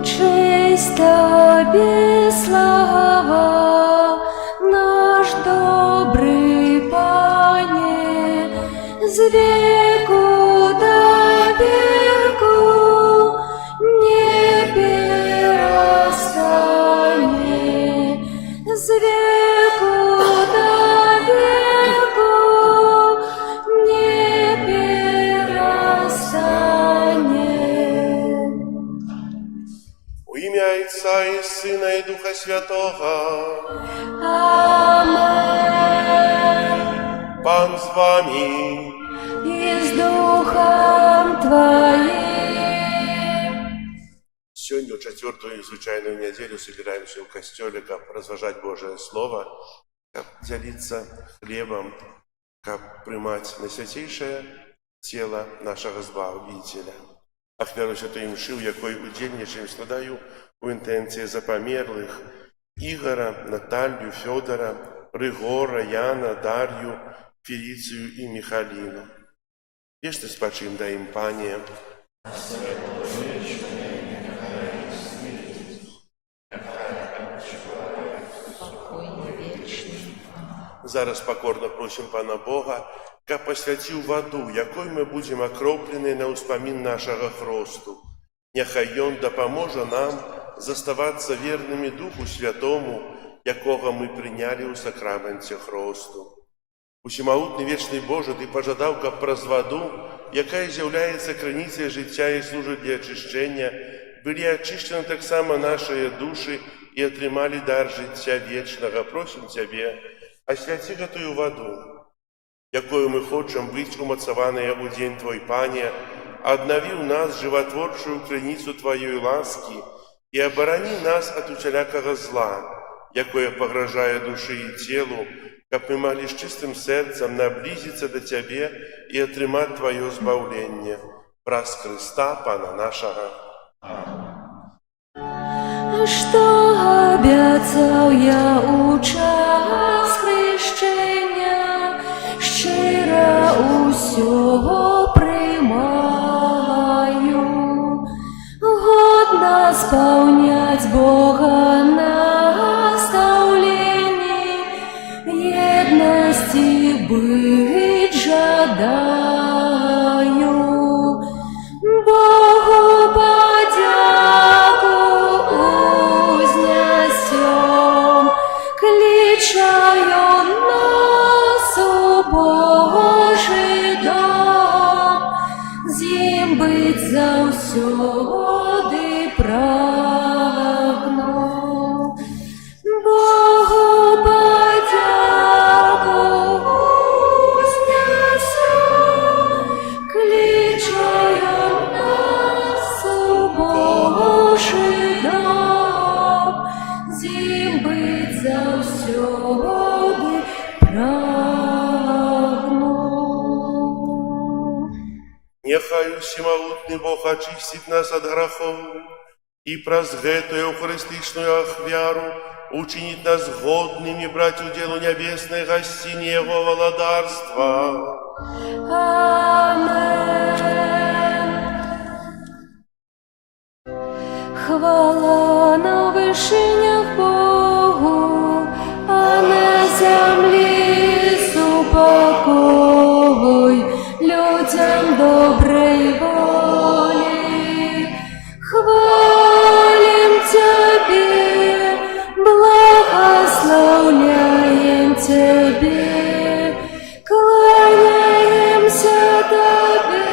Честь Тобі, слава, наш добрий Пане, з віку до віку не перестане, з віку до віку не перестане. У ім'я Отця і Сина і Духа Святого. Амен. Пан з вами. И с Духом Твоим. Сегодня, в четвертую звычайную неделю, собираемся в костеле, как разважать Божие Слово, как делиться хлебом, как примать на святейшее тело нашего Збавителя. Ахвяру святої мши, в якої удільнішим складаю у інтенції запомерлих Ігора, Наталью, Федора, Ригора, Яна, Дар'ю, Фелицию и Михалину. Вечно спочим да им, Пане. Зараз покорно просим Пана Бога, как посвятил воду, якой мы будем окроплены на успомин нашего хросту. Нехай Он допоможе нам заставаться верными Духу Святому, якого мы приняли у сакраменте хросту. Усімагутний вічний Боже, Ти пожадав, как праз воду, яка з'являється краницей життя і служить для очищення, были очищены так само наши души и отримали дар життя вечного. Просим Тебе, освяти тую воду, якою мы хочем быть умацованные у день Твой, Пане, обнови у нас животворчую краницу Твоей ласки и оборони нас от усялякого зла, якое погрожає душі и телу, как мы могли с чистым сердцем наблизиться до Тебе и отримать Твое збавление. Праз Христа, Пана нашего. Что обіцяв я у час хрещення, щиро усього приймаю, годна сповнять Бога наставлені, єдності быть жадаю. Богу подяку узнесем, кличаю нас у Божий дом, зим быть завсёды прагну. Богу подяку узнесем, кличаю нас у Божий дом, зим быть завсёды прагну. Нехай всемогутний Бог очистит нас от грехов и праз гэту евхаристичную ахвяру учинит нас годными брать уделу небесной гостине Его владарства. Амен. Хвала на вишенях Богу, а на землі супокой людям доброй воли. Хвалим Тебе, благословляем Тебе, кланяемся Тебе,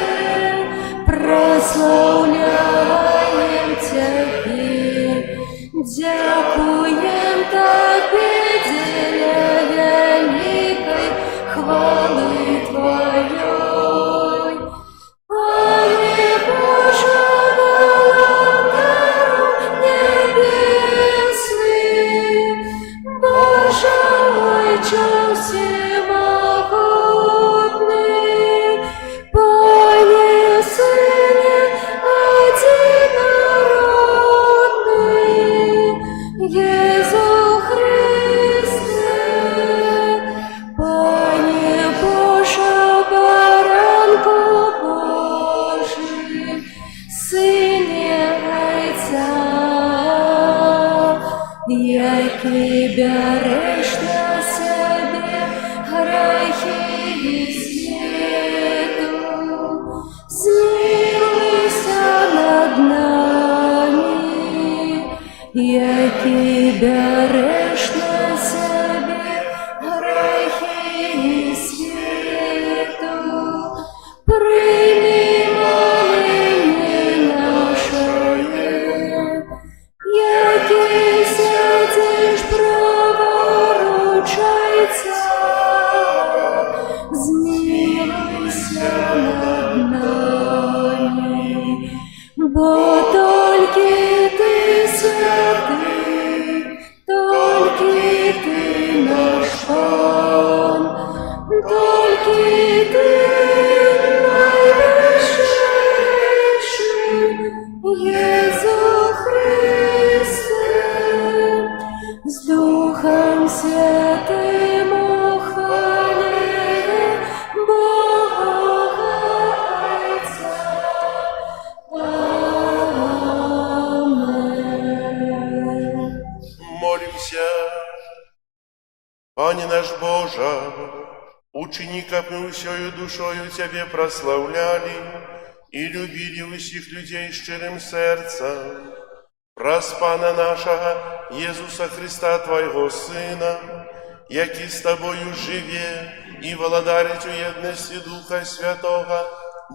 Ты найвищий, Єсу Христе, з Духом Святим ухвали Бога Отця. Амен. Молимся. Пане наш Боже, учени, как мы усею душою Тебе прославляли и любили усіх людей щирим серцем, праз Пана нашего Иисуса Христа, Твоего Сына, який с Тобою живе и владарит у едности Духа Святого,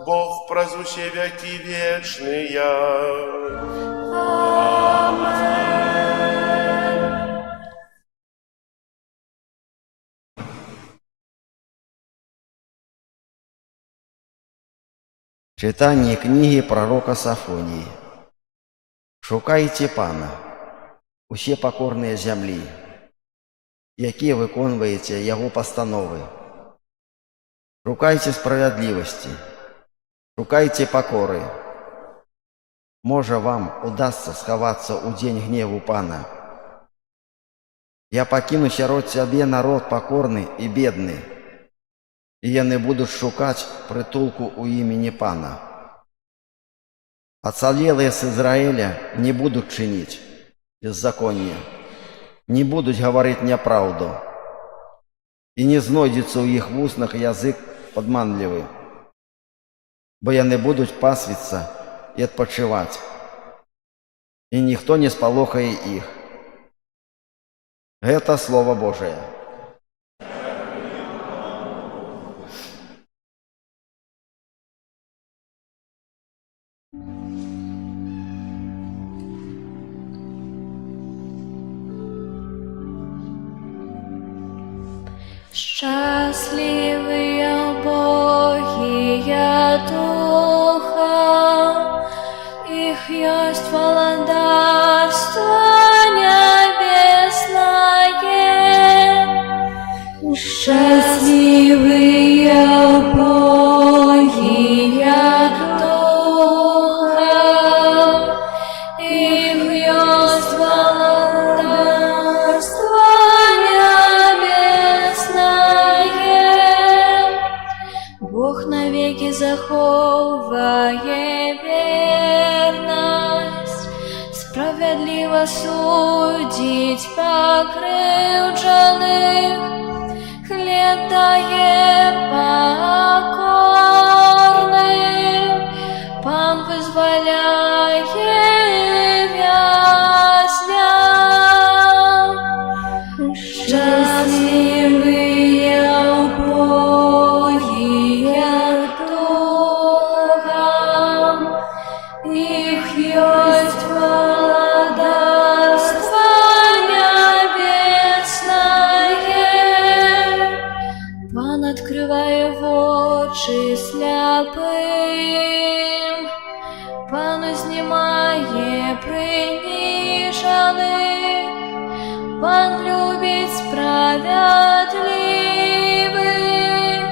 Бог праз усе веки вечные. Читання книги пророка Сафонії. Шукайте Пана, усі покорні землі, які виконуєте Його постанови. Шукайте справедливості, шукайте покори. Може вам удасться сховатися у день гневу Пана. Я покину сярод себе народ покорний і бідний, і яны будуть шукати притулку у імені Пана. Оцалелые с Израиля не будут чинить беззаконие, не будут говорить неправду, и не знойдется у их в устнах язык подманливый, бо яны будут пасвиться и отпочивать, и никто не сполохає их. Это Слово Божие. Счастливые убогие духа, их есть владарство небесное. Счастливые убогие духа, их есть владарство Бог навеки заховає верность, справедливо судить покривджених, хліб дає покорним, Пан визволяє в'язня. Щасливые их есть владарство небесное. Пан открывает очи слепым, Пан изнимает приниженных, Пан любит справедливых,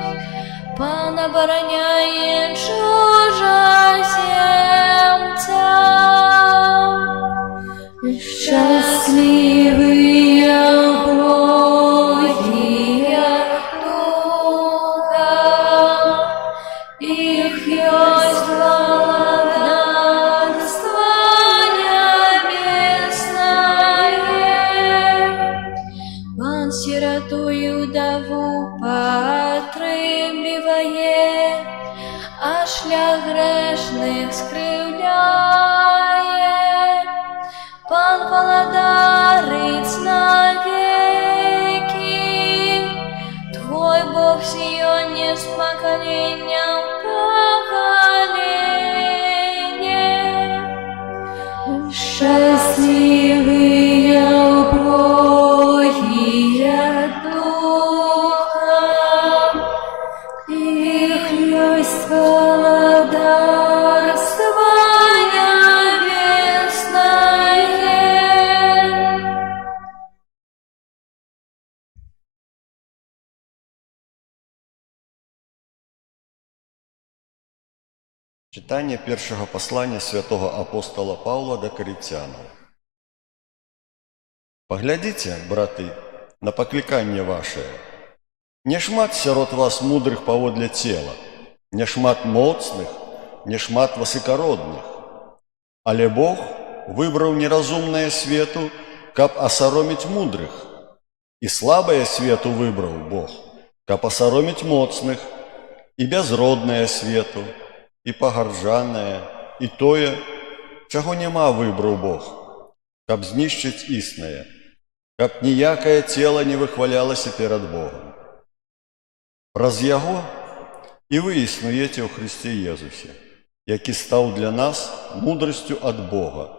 Пан обороняет чужеземца. Счастливые убогие духа, их есть владарство небесное. Пан сироту и удову потрымливает, а шлях грешных скривляє. Пан владарить навеки, Твой Бог сіє з покоління в покоління. Счастливые убогие духа, их есть владарство небесное. Читання першого послання святого апостола Павла до Коринтянам. Поглядите, браты, на покликання ваше. Не шмат сирот вас мудрых поводле тела, не шмат моцных, не шмат высокородных. Але Бог выбрал неразумное свету, каб осоромить мудрых, и слабое свету выбрал Бог, каб осоромить моцных, и безродное свету, и погоржанное, и тое, чаго нема выбрал Бог, каб знищить истное, каб ніякое тело не выхвалялося перед Богом. Праз Яго і вы існуеце ў Христе Езусе, які стаў для нас мудрасцю ад Бога,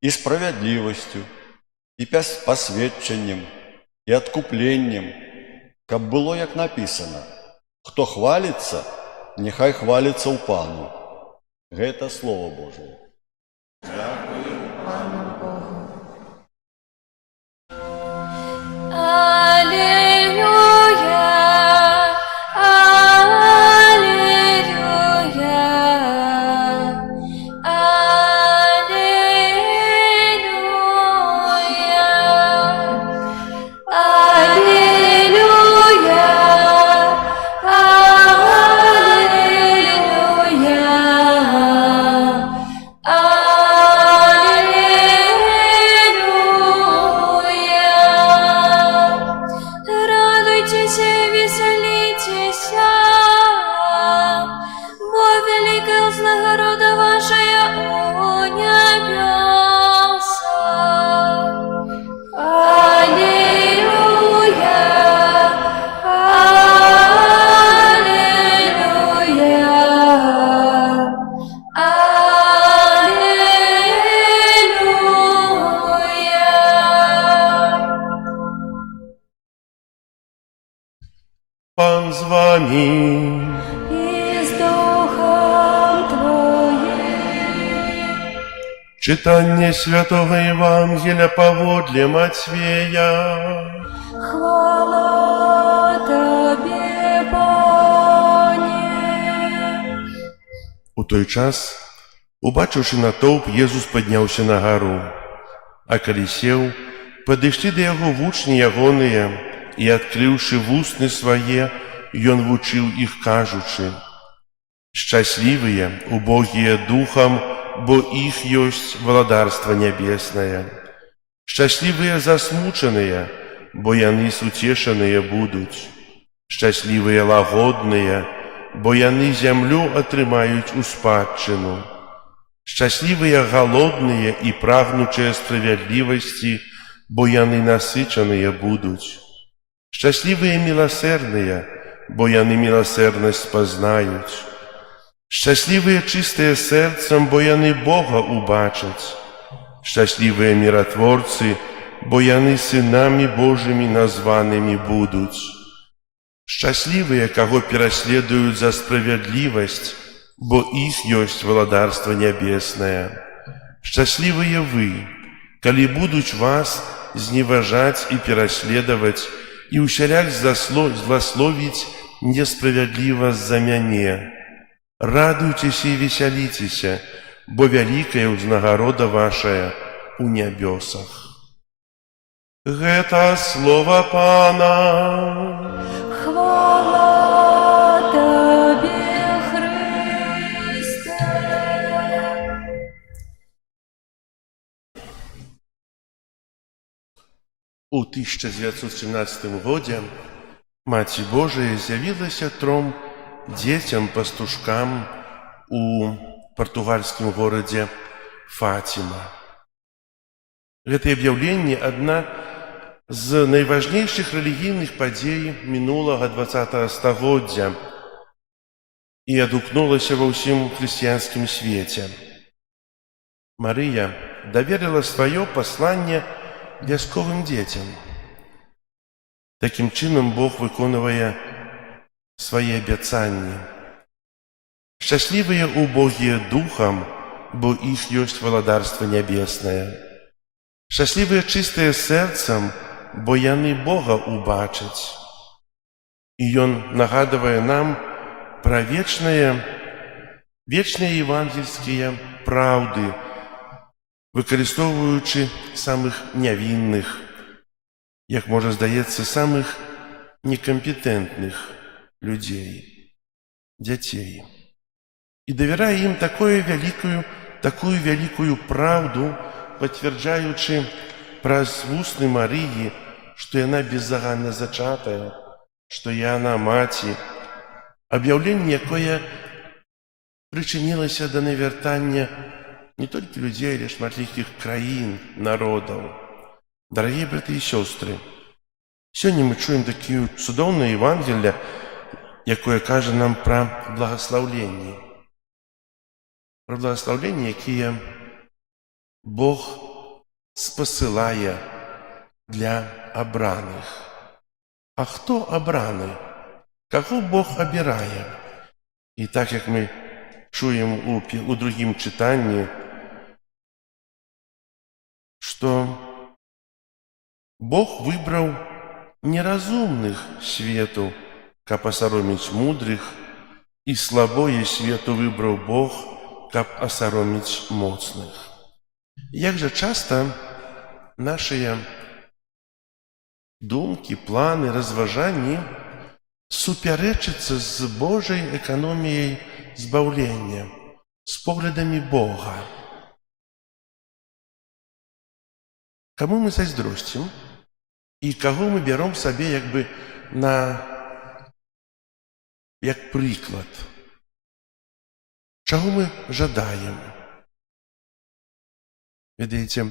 і справядлівасцю, і пасведчаннем, і адкупленнем, каб было, як написано, хто хваліцца, нехай хваліцца ў Пану. Гэта Слово Божие. Аллилуйя, аллилуйя, радуйтесь и веселитесь, бо велика вознагорода ваша у небесах. Аллилуйя, аллилуйя, аллилуйя. Пан з вами. И с Духом Твоим. Читання Святого Євангелія поводле Матвея. Хвала Тебе, Пане. У той час, убачивши натовп, Єсус піднявся на гору, а коли сів, подійшли до його вучні ягоныя, і, адкрыўшы вусны свае, ён вучыў іх, кажучы: «Шчаслівыя, убогія духам, бо іх ёсць валадарства нябеснае. Шчаслівыя засмучаныя, бо яны суцешаныя будуць. Шчаслівыя лагодныя, бо яны зямлю атрымаюць у спадчыну. Шчаслівыя галодныя і прагнучыя справядлівасці, бо яны насычаныя будуць. Шчаслівыя міласэрныя, бо яны міласэрнасць пазнаюць. Шчаслівыя чыстыя сэрцам, бо яны Бога убачаць. Шчаслівыя міратворцы, бо яны сынамі Божымі названымі будуць. Шчаслівыя, каго пераследуюць за справядлівасць, бо іх ёсць валадарства нябеснае. Шчаслівыя вы, калі будуць вас зневажаць і пераследаваць, і ўсяляк зласловіць несправядліва з-за мяне. Радуйцеся і весяліцеся, бо вялікая ўзнагарода вашая у нябёсах». Гэта слова Пана. Хвала Тебе, Христе. У 1917 годзе Маці Божая з'явілася 3 дзецям-пастушкам у партугальскім горадзе Фатіма. Гэта аб'яўленне адна з найважнейшых рэлігійных падзей мінулага 20 стагоддзя і адгукнулася ва ўсім хрысціянскім свеце. Марыя даверыла сваё пасланне вясковым дзецям. Такім чынам Бог выконвае свае абяцанні. Шчаслівыя убогія духам, бо іх ёсць валадарства нябеснае. Шчаслівыя чыстыя сэрцам, бо яны Бога убачаць. І Ён нагадвае нам пра вечнае вечныя евангельскія праўды, выкарыстоўваючы самых нявінных, як можа здаецца, самых некампетэнтных людзей, дзяцей. І давярае ім такую вялікую праўду, пацвярджаючы праз вусны Марыі, што яна беззаганна зачатая, што яна маці, аб'яўленне, якое прычынілася да навяртання не толькі людзей, але шматлікіх краін, народаў. Дарагія браты і сёстры, сёння мы чуем такую цудоўную Евангелие, якое кажа нам пра благаслаўленні. Пра благаслаўленні, якія Бог спасылае для абраных. А хто абраны? Каго Бог абірае? І так, як мы чуем у другім чытанні, што Бог выбраў неразумных свету, каб асароміць мудрых, і слабое свету выбраў Бог, каб асароміць моцных. Як жа часта нашыя думкі, планы, разважанні супярэчацца з Божай эканоміяй збаўлення, з поглядамі Бога. Каму мы зайздросцім і каго мы бяром сабе як прыклад? Чаго мы жадаем? Ведаеце,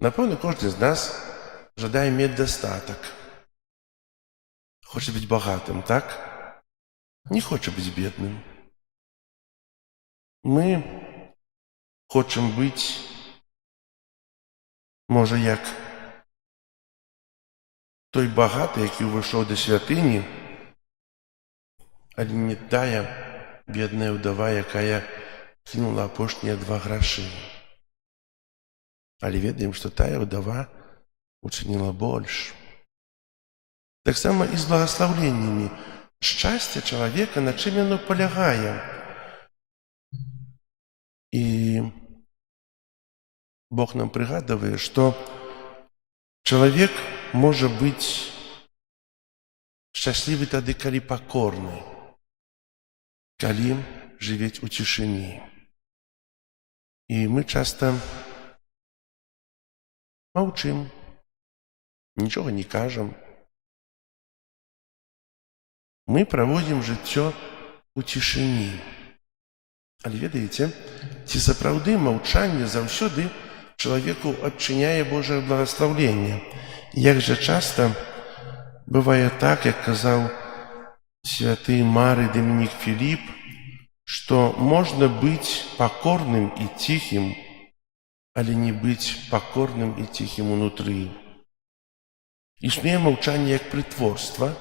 напэўна, кожны з нас жадае мець дастатак. Хоча быць багатым, так? Не хоча быць бедным. Мы хочам быць, можа, як той багаты, які ўвайшоў да святыні, але не тая бедная ўдава, якая кінула апошнія 2 грашы. Але ведаем, што тая ўдава учыніла больш. Таксама і з благаслаўленнямі. Шчасце чалавека, на чым яно палягае. І Бог нам прыгадвае, што чалавек можа быць шчаслівы тады, калі пакорны, калі жывець у цішыні. І мы часта маўчым, нічога не кажам. Мы праводзім жыццё у цішыні. Але ведаеце, ці сапраўды маўчанне заўсёды чалавеку адчыняе Божае благаслаўленне? Як жа часта бывае так, як казаў святы Мары Дамінік Філіп, што можна быць пакорным і ціхім, але не быць пакорным і ціхім унутры. Існуе маўчанне як прытворства,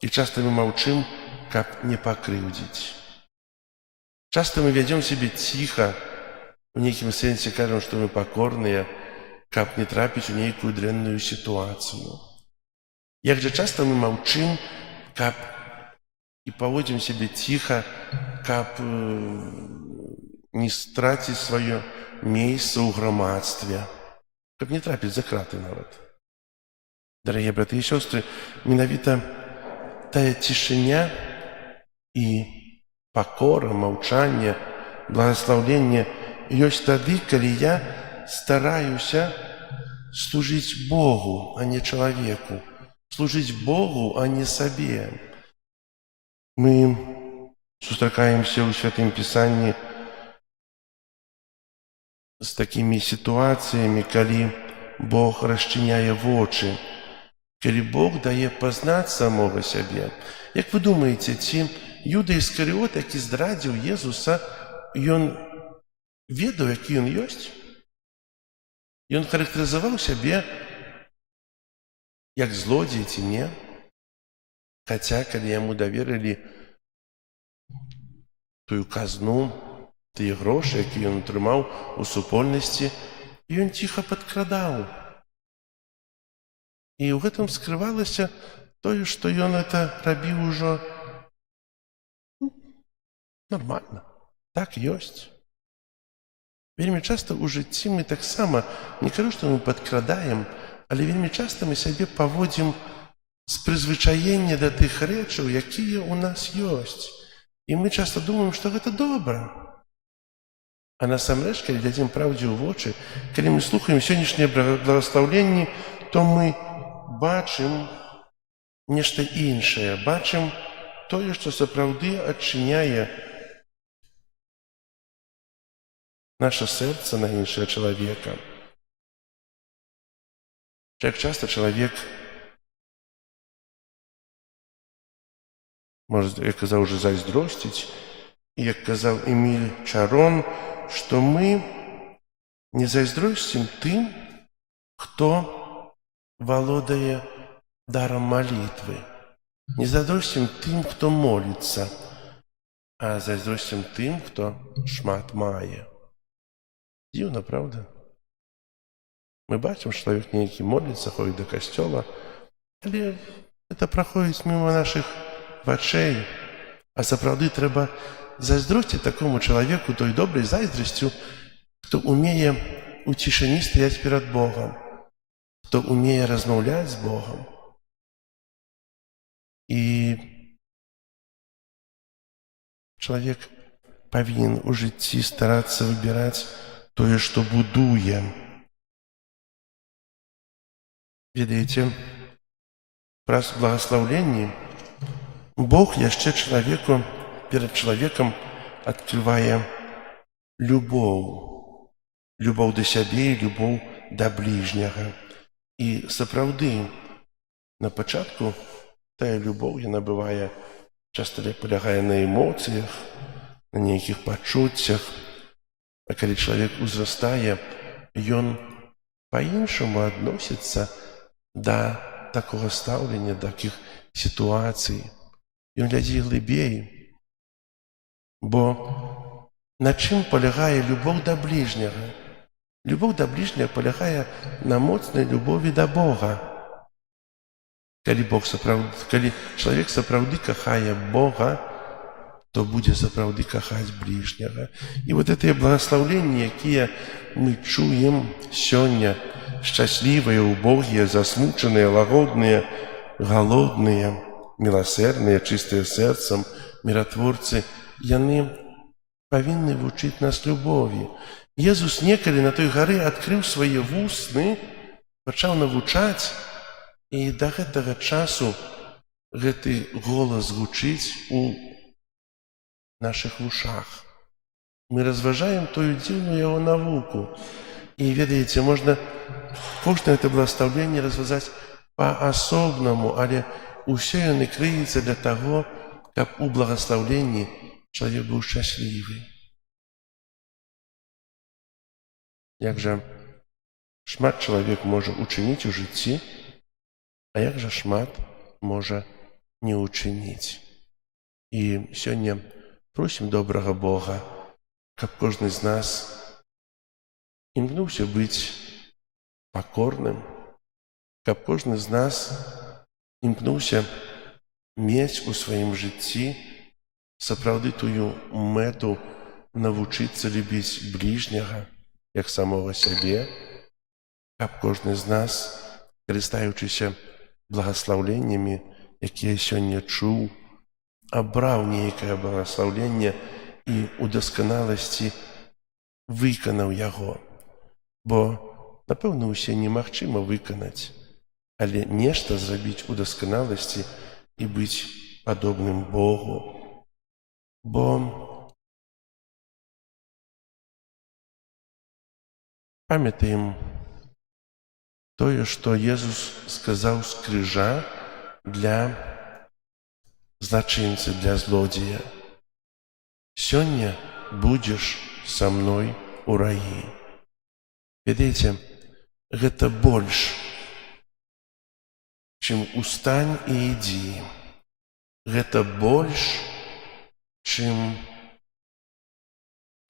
і часта мы маўчым, каб не пакрыўдзіць. Часта мы вядзём сябе ціха, у нейкім сэнсе кажам, што мы пакорныя, каб не трапіць у нейкую дрэнную сітуацыю. Як жа часта мы маўчым, каб і паводзім сябе ціха, каб не страціць сваё месца ў грамадстве, каб не трапіць за краты нават. Дарагія браты і сёстры, менавіта тая цішыня і пакора, маўчанне, благаслаўленне ёсць тады, калі я стараюся служыць Богу, а не чалавеку, служыць Богу, а не сабе. Мы сустракаемся ў Святым Пісанні з такімі сітуацыямі, калі Бог расчыняе вочы, калі Бог дае пазнаць самога сябе. Як вы думаеце, ці Юда Іскарыот, які здрадзіў Езуса, ён ведаў, які ён ёсць? Ён характарызаваў сябе як злодзей ці не? Хаця, калі яму даверылі тую казну, тыя грошы, які ён атрымаў у супольнасці, ён ціха падкрадаў. І ў гэтым скрывалася тое, што ён это рабіў ужо нармальна. Так ёсць. Вельмі часта ў жыцці мы таксама, не кажу, што мы падкрадаем, але вельмі часта мы сябе паводзім з прызвычаення да тых рэчаў, якія ў нас ёсць. І мы часта думаем, што гэта добра. А насамрэч, калі глядзім праўдзе ў вочы, калі мы слухаем сённяшнія благаслаўленні, то мы бачым нешта іншае, бачым тое, што сапраўды адчыняе наша сэрца на іншае чалавека. Як часта чалавек, можа, як казаў, уже зайздросціць, і як казаў Эміль Чарон, што мы не зайздросцім тым, хто валодае даром молитвы. Не зайздросцім тым, хто моліцца, а зайздросцім тым, хто шмат мае. Дзіўна, правда? Мы бачым, што чалавек нейкі моліцца, ходзіць да касцёла, але гэта праходзіць міма нашых вачэй. А сапраўды трэба зайздросціць такому чалавеку той добрай зайздрасцю, хто умее у цішыні стаяць перад Богом, хто умее размаўляць з Богом. І чалавек павінен у жыцці старацца выбіраць тое, што будуе. Ведаеце, праз благаслаўленні Бог яшчэ чалавеку, перад чалавекам адкрывае любоў. Любоў да сябе і любоў да бліжняга. І сапраўды, на пачатку тая любоў, яна бывае, часта палягае на эмоцыях, на нейкіх пачуццях. А калі чалавек узрастае, ён па-іншаму адносіцца да такога стаўлення, да такіх сітуацый. Ён глядзіць глыбей. Бо на чым палягае любоў да бліжняга? Любоў да бліжняга палягае на моцнай любові да Бога. Калі чалавек сапраўды кахае Бога, то будзе сапраўды кахаць бліжняга. І вот гэтыя благаслаўленні, якія мы чуем сёння, шчаслівыя, убогія, засмучаныя, лагодныя, галодныя, міласэрныя, чыстыя сэрцам, міратворцы, яны павінны вучыць нас любові. Езус некалі на той гары адкрыў свае вусны, пачаў навучаць, і да гэтага часу гэты голас гучыць у нашых вушах. Мы разважаем тую дзіўную яго навуку. І, ведаеце, можна кожнае гэта благаслаўленне развязаць па-асобнаму, але ўсё яны крыецца для таго, каб у благаслаўленні чалавек быў шчаслівы. Як жа шмат чалавек можа учыніць у жыцці, а як жа шмат можа не учыніць. І сёння просім добрага Бога, каб кожны з нас імкнуўся быць пакорным, каб кожны з нас імкнуўся мець у сваім жыцці сапраўды тую мэту навучыцца любіць бліжняга, як самога сябе, каб кожны з нас, карыстаючыся благаслаўленнямі, якія сёння чуў, абраў нейкае благаслаўленне і ў дасканаласці выканаў яго. Бо, напэўна, усе немагчыма выканаць, але нешта зрабіць у дасканаласці і быць падобным Богу. Бо памятаем тое, што Езус сказаў з крыжа для злачынцы, для злодзея. Сёння будзеш са мной у раі. Ведаеце, гэта больш, чым устань і ідзі. Гэта больш, чым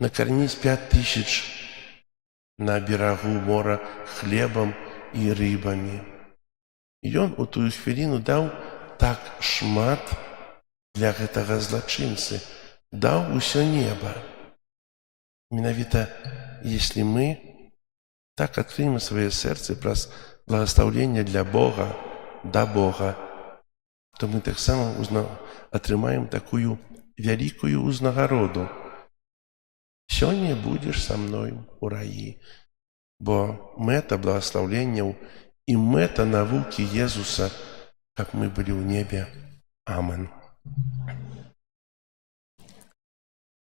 накарміць 5000 на берагу мора хлебам і рыбамі. Ён у тую хвіліну даў так шмат для гэтага злачынцы, даў усё неба. Менавіта, если мы так открыем свое сердце праз благословление для Бога, да Бога, то мы так само атрымаем такую великую узнагароду. Сёння будешь со мной у раі, бо мэта благословленняў і мэта навукі Езуса, как мы были в небе. Амен.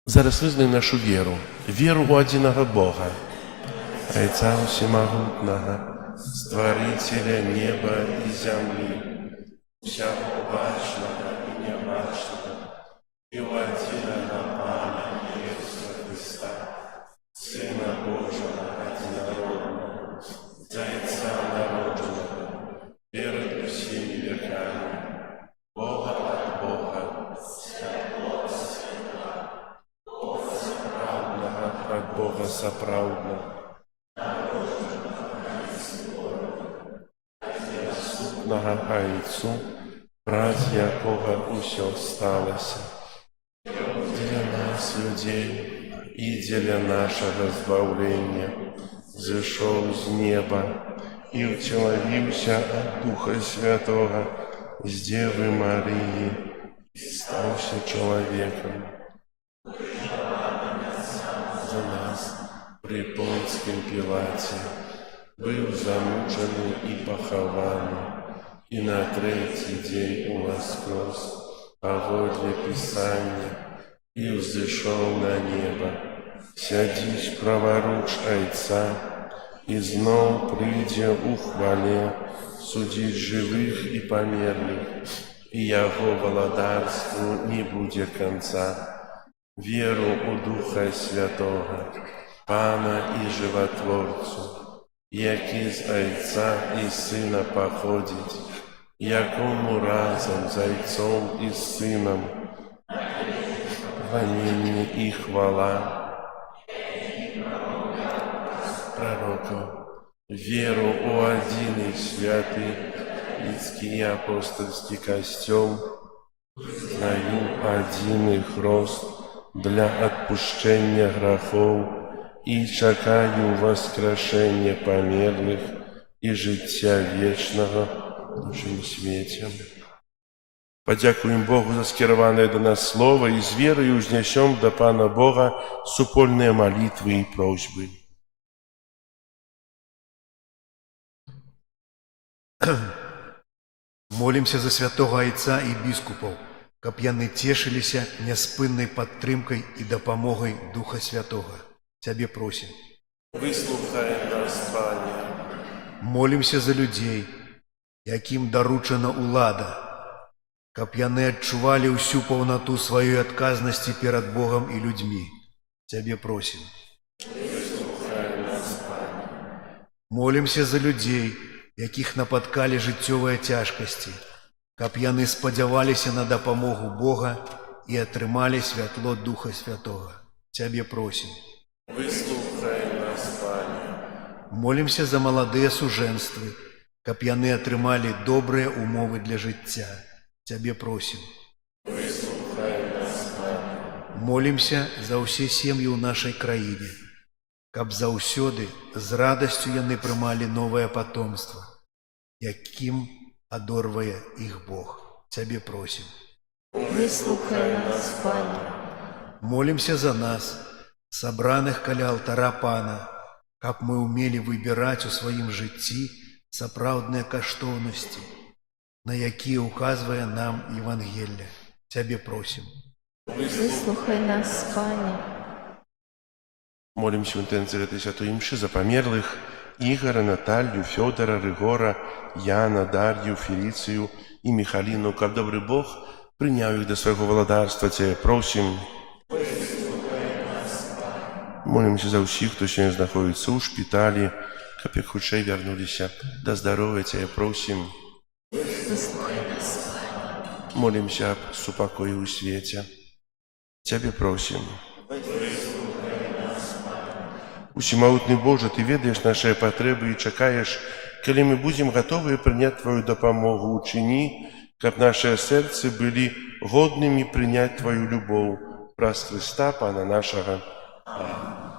Зараз вызнаем нашу веру у адзінага Бога, Айца Всемагутнага, Стварыцеля неба і зямлі, всяго бачнага і нябачнага, і ў адзінага Пана Ісуса Христа, Сына Божага адзінароднага, з Айца народжанага, перад усімі векамі, Бога ад Бога, сапраўднага ад Бога сапраўднага, Айцу, праз якога ўсё сталася. Дзеля нас, людзей, і дзеля нашага збаўлення, зышоў з неба і ўцелавіўся ад Духа Святога з Девы Марыі і стаўся чалавекам. За нас пры Понцкім Пілаце быў замучаны і пахаваны, і на трэці дзень уваскрос паводле Пісання і ўзышоў на неба, сядзіць праваруч Айца і зноў прыйдзе ў хвале судзіць жывых і памерлых, і яго валадарству не будзе канца. Веру ў Духа Святога, Пана і Жыватворцу, які з Айца і Сына паходзіць, якому разам з Айцом і Сынам пакланенне і хвала пророкаў, веру ў адзіны святы людскі і апостольскі касцёл, знаю адзіны хрост для адпушчэння грахоў і чакаю воскрешення памерлых і жыцця вечнага в душым свеце. Падзякуем Богу за скіраванае да нас слова і з верою ўзнясём да Пана Бога супольныя малітвы і просьбы. Молимся за святого Айца і біскупаў, каб яны цешыліся няспыннай падтрымкай і дапамогай Духа Святога. Цябе просім. Выслухай нас, Пане. Молимся за людзей, якім даручана ўлада, каб яны адчувалі ўсю паўнату сваёй адказнасці перад Богам і людзьмі. Цябе просім. Выслухай нас, Пане. Молимся за людзей, якіх напаткалі жыццёвыя цяжкасці, каб яны спадзяваліся на дапамогу Бога і атрымалі святло Духа Святога. Цябе просім. Выслухай нас, Пане. Молимся за маладыя сужэнствы, каб яны атрымалі добрыя умовы для жыцця. Цябе просім. Выслухай нас, Пане. Молимся за ўсе сем'і ў нашай краіне, каб заўсёды з радасцю яны прымалі новае патомства, якім адорвае іх Бог. Цябе просім. Выслухай нас, Пане. Молимся за нас, сабраных каля алтара Пана, каб мы умелі выбіраць у сваім жыцці сапраўдныя каштоўнасці, на якія указвае нам Евангелле. Цябе просім. Выслухай нас, Пане. Молимся в интенции этой святой мши за померлых Игоря, Наталью, Федора, Ригора, Яна, Дарью, Фелицию и Михалину, как добрый Бог принял их до своего владарства. Тебя просим. Молимся за всех, кто сейчас находится в шпитале, как их худшие вернулись до здоровья. Тебя просим. Выслухай нас, Пане. Молимся об супокое у свете. Тебя просим. Усімагутны Боже, Ты ведаеш наши патрэбы і чакаеш, калі мы будзем гатовыя прыняць Твою дапамогу. Учыні, каб нашыя сэрцы былі годнымі прыняць Твою любоў праз Хрыста, Пана нашага. Амин.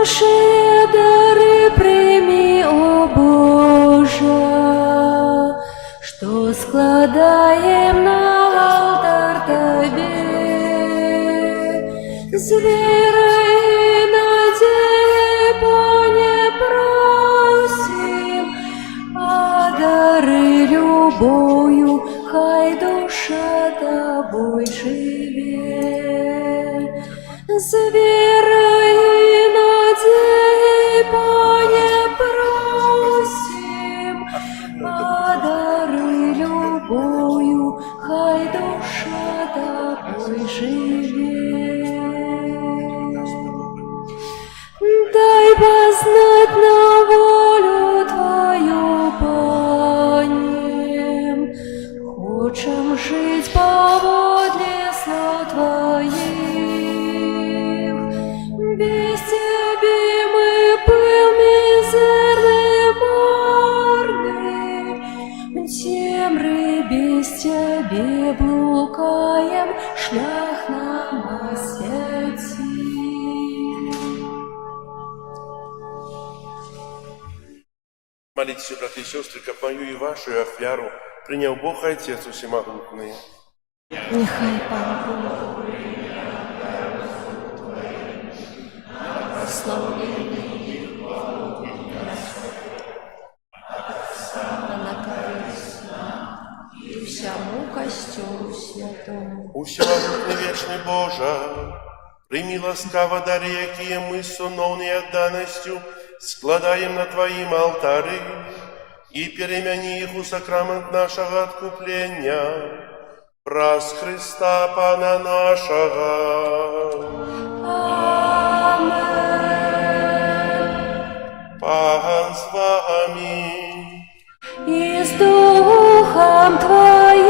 Наші дари прийми, о Боже, що складаєм на алтар Тобі. З вірою і надією, Пане, просим, а дари любов'ю, хай душа Тобой живе. З вірою і надією, Пане, просим, а дари любов'ю, хай душа Тобой живе. Дай познать на волю Твою, Пане, хочем жить поводле слов Твоих. Без Тебя мы пыл мизерный, марный, темры без Тебя блукаем, шлях нам освети. Молитесь, братья и сестры, как мою и вашу офляру принял Бог Отец Всемогутный. Нехай Пан Бог благословенный на Тобі і всьому костюму святому. У Всемогутный вечный Боже, прими ласкаво дары, якие мы с сыновной отданностью складаем на Твоим алтари, и перемени их у сакрамент нашего откупления, праз Христа Пана нашего. Пан с вами. И с Духом Твоим.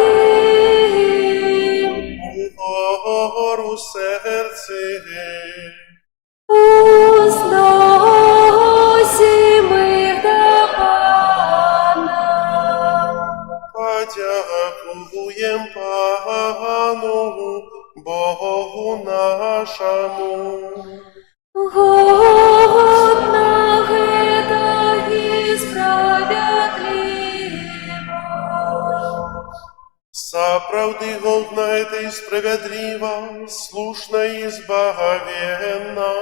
Гору серце, Узносим их до Пана. подякуем Пану, Богу нашему. Годно это и справедливо. Соправды годно это и справедливо, слушно и избавенно.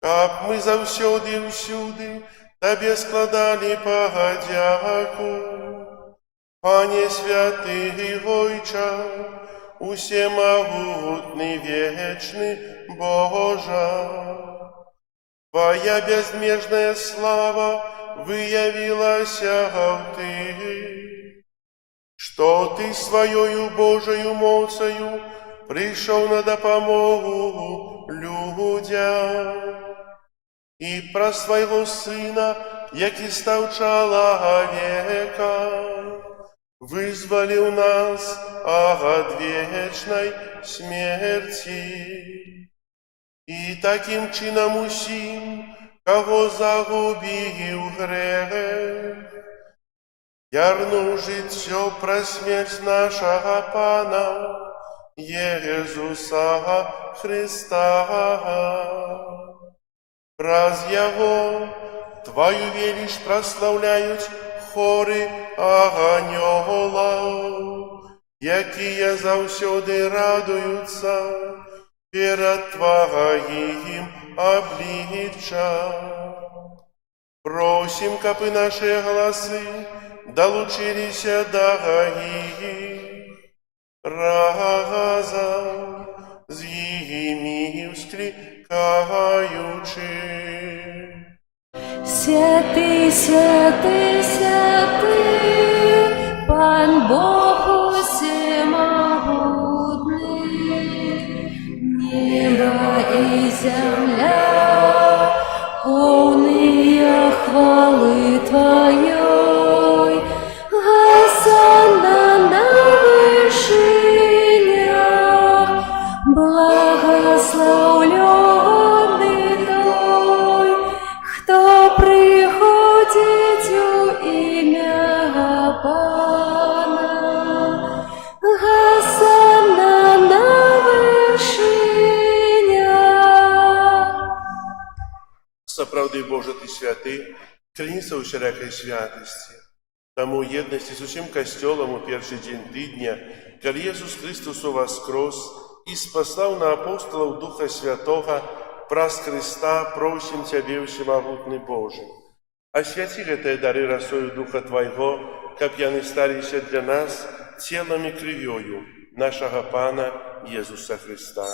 Как мы завсёды и всюди Тебе складали подяку, Пане святый Ойче, усемогутный вечный Боже, Твоя безмежная слава выявилась в Ты, что Ты своею Божию моцею пришел на допомогу людям, и про своего Сына, який став человека, вызволил нас от вечной смерти. И таким чином усим, кого загубил грех, ярну жить все про смерть нашего Пана Иисуса Христа. Раз Его Твою величь прославляют хоры анёлов, якие завсёды радуются перед Твоим обличьем. Просим, кабы наши голосы долучились до их разом с ими вскликаючи. Святый, святый, святый, Пан Бог всемогутный, небо и земля, полные хвалы Твоей, Госанна на вышинях, благословленный Той, кто приходит у имя Пана. Госанна на вышинях. Заўсёды, Божа, Ты святы, крыніца ўсялякай святасці. Таму ў еднасці з усім касцёлам у першы дзень тыдня, калі Jesús Христос уваскрос і спаслаў на апостолаў Духа Святога, праз Христа просім Цябе, ўсемагутны Божы. Асвяці гэтыя дары расою Духа Твайго, каб яны сталіся для нас целам і крывёю нашага Пана Jesúsa Христа.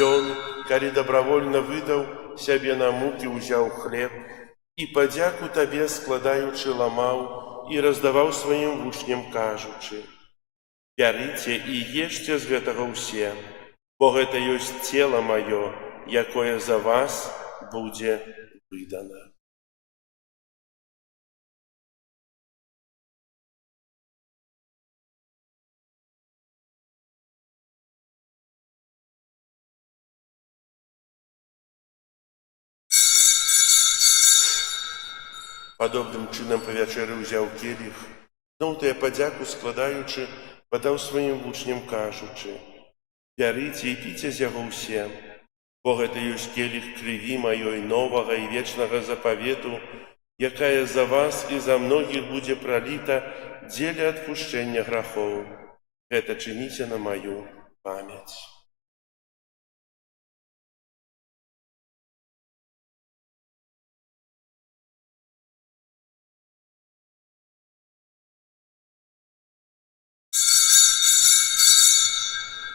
Ён, калі добровольно выдаў сябе на мукі, узяў хлеб і падзяку Табе складаючы ламаў і раздаваў сваім вучням, кажучы: «Бярыце і ешце з гэтага ўсе, бо гэта ёсць цела маё, якое за вас будзе выдана». Падобным чынам па вячэры ўзяў келіх, зноў тая падзяку складаючы, падаў сваім вучням, кажучы: «Бярыце і піце з яго ўсе, бо гэта ёсць келіх крыві маёй новага і вечнага запавету, якая за вас і за многіх будзе праліта дзеля адпушчэння грахоў. Гэта чыніце на маю памяць».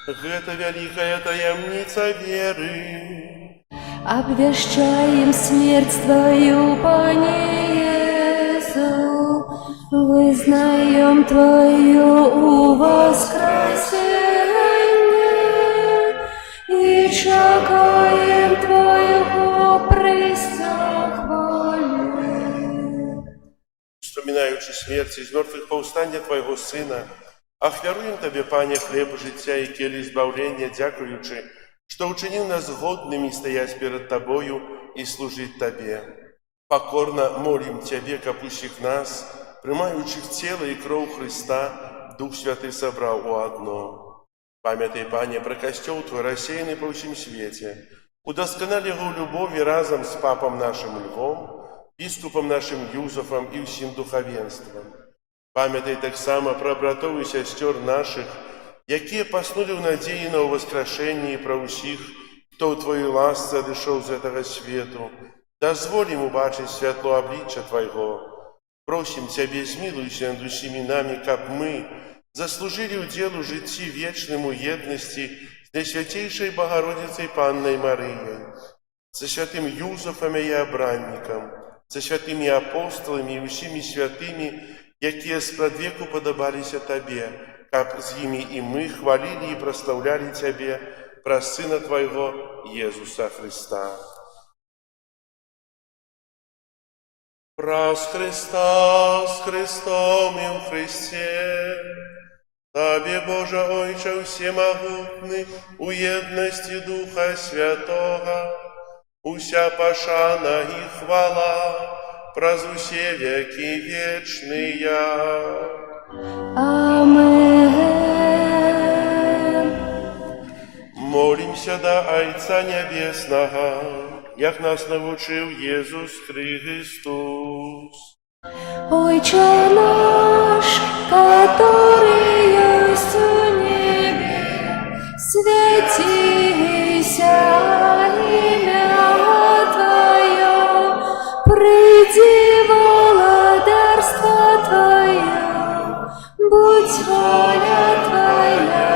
Гэта вялікая таямніца веры. Обвещаем смерть Твою, Пане Иису, вызнаем Твое воскресение и чекаем Твоего приста хвали. Вспоминаючи смерть из мертвых повстання Твоего Сына, ахвяруем Табе, Пане, хлеб життя і келі збавлення, дякуючи, что учинил нас годными стоять перед Тобою и служить Тебе. Покорно молим Тебе, каб усіх нас, приймаючих тело и кров Христа, Дух Святый собрал у одно. Памятай, Пане, про костел Твой, рассеянный по всем свете, удосконали его в любови разом с Папом нашим Львом, Біскупом нашим Юзофом и всем духовенством. Памятай так само про братов и сестер наших, якія паснули в надеї на воскрешенні, про усіх, хто у Твоїй ласці одійшов з этого свету. Дозволь им убачить святло обличчя Твоего. Просим Тебе, смилуйся над усіми нами, каб мы заслужили уделу житті вечному єдності з Найсвятейшей Богородицей Панной Марией, со святым Юзофом и обранником, со святыми апостолами и усіми святыми, якія спрадвеку подобалися Тебе, каб з ими и мы хвалили и прославляли Тебе, праз Сына Твоего Иисуса Христа. Праз Христа, с Христом и в Христе, Тебе, Боже Ойче всемогутный, у едности Духа Святого, уся пошана и хвала, праз усе веки вечные. Амен. Молимся до Отца Небесного, як нас навучив Єсус Христос. Отче наш, который есть в небе, святися имя Твое, приди владарство Твое, будь воля Твоя,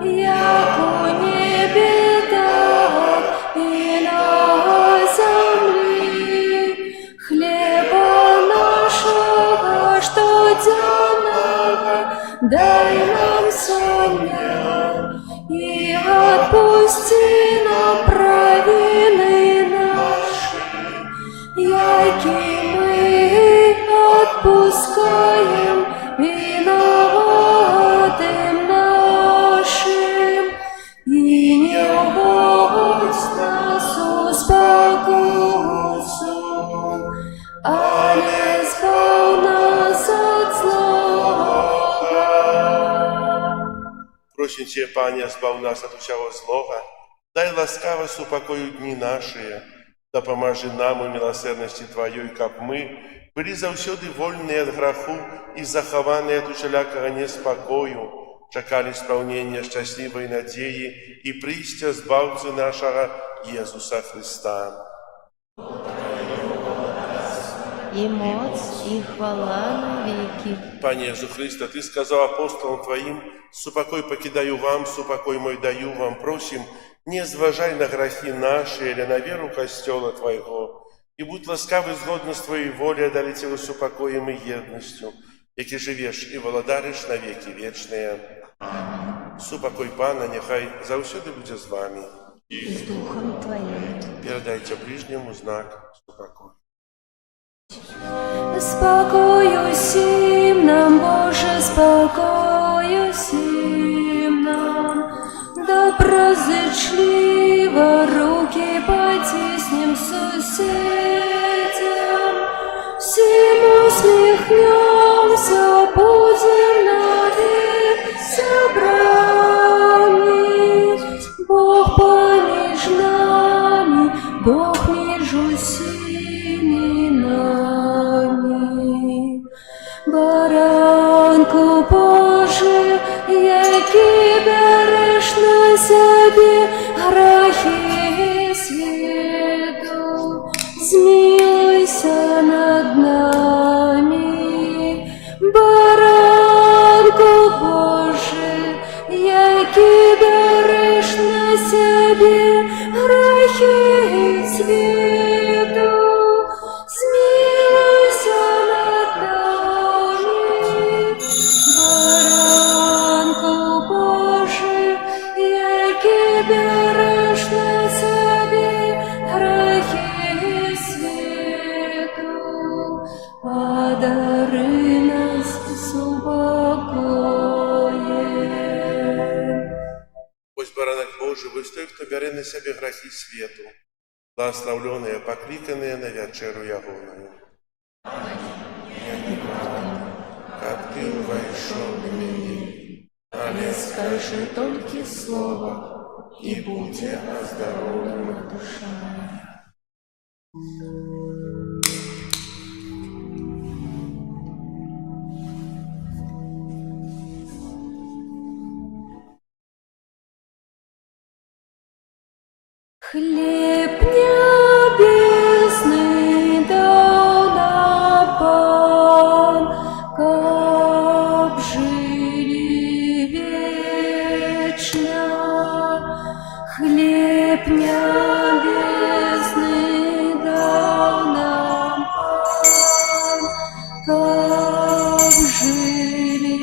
як у небе, так и на земле. Хлеба нашего штоденного дай нам сегодня, и отпусти нам провины наши, яки мы отпускаем виноватым нашим, и не вводь нас в спокусу, але избавь нас от злого. Просим Тебя, Пане, избав нас от всякого злого, дай ласкаво упокою дни наши, Дапамажы нам у милосердности Твоей, каб мы были заўсёды вольныя ад граху і захаваныя ад усялякага неспакою, чакалі спраўнення шчаслівай надзеі і прыйсця збаўцы нашага Езуса Христа. И моц, и хвала навеки. Пане Езу Христе, Ты сказал апостолам Твоим: «Супокой покидаю вам, супокой мой даю вам». Просим, не зважай на грахи наши или на веру Костела Твоего, и будь ласкавый згодно с Твоей волей одолеть его супокоем и едностью, яки живешь и владаришь на веки вечные. Супокой Пана нехай заўсёды будзе з вами. И с Духом Твоим. Передайте ближнему знак супокой. Спокою сим нам, Боже, спокою сим нам, доброзычливо руки потиснем соседям, всем усмехнемся, будем навек собраны. Бог помеж нами, Бог между всеми нами. Баранку Божий, який береш на себе грахи світу, змилуйся над нами. Баранку Божий, який береш на себе грахи світу, змилуйся над нами. Баранку Божий, який береш на себе грехи світу, одари нас супокоєм. Пусть баранок Божий, будь той, хто бере на себе грехи свету, благословленные, покликанные на вечеру Ягоную. Как ты войшел в меня, але Скажи только слово, и будет оздоровлена душа моя. Хлеб небесный дал нам Пан, как жили вечно. Хлеб небесный дал нам Пан, как жили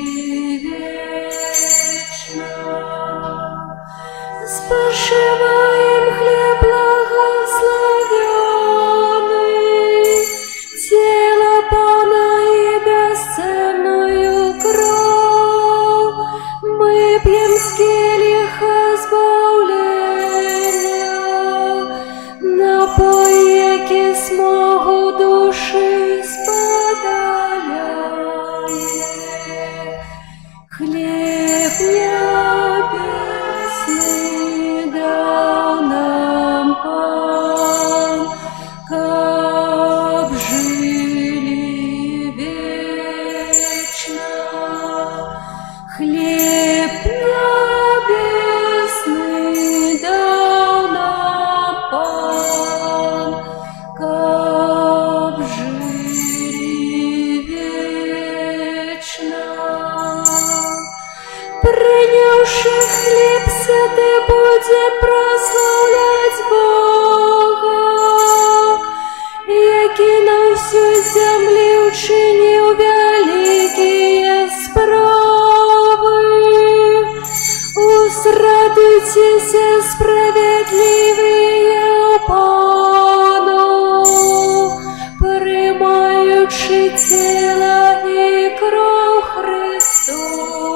вечно. Спашиваем хлеб благословенный, тело Пана и бесценную кровь. Мы пьем с келиха избавления, напой, яки смогу души сподаляет. Хлеб небесный дал нам Пан, как жили вечно. Хлеб небесный дал нам Пан, как жили вечно. Принявши хлеб святый, будем прославлять Бога, який на всю землю учинил великие справы. Усрадуйтесь, справедливые Пану, приймаючи тело и кровь Христову.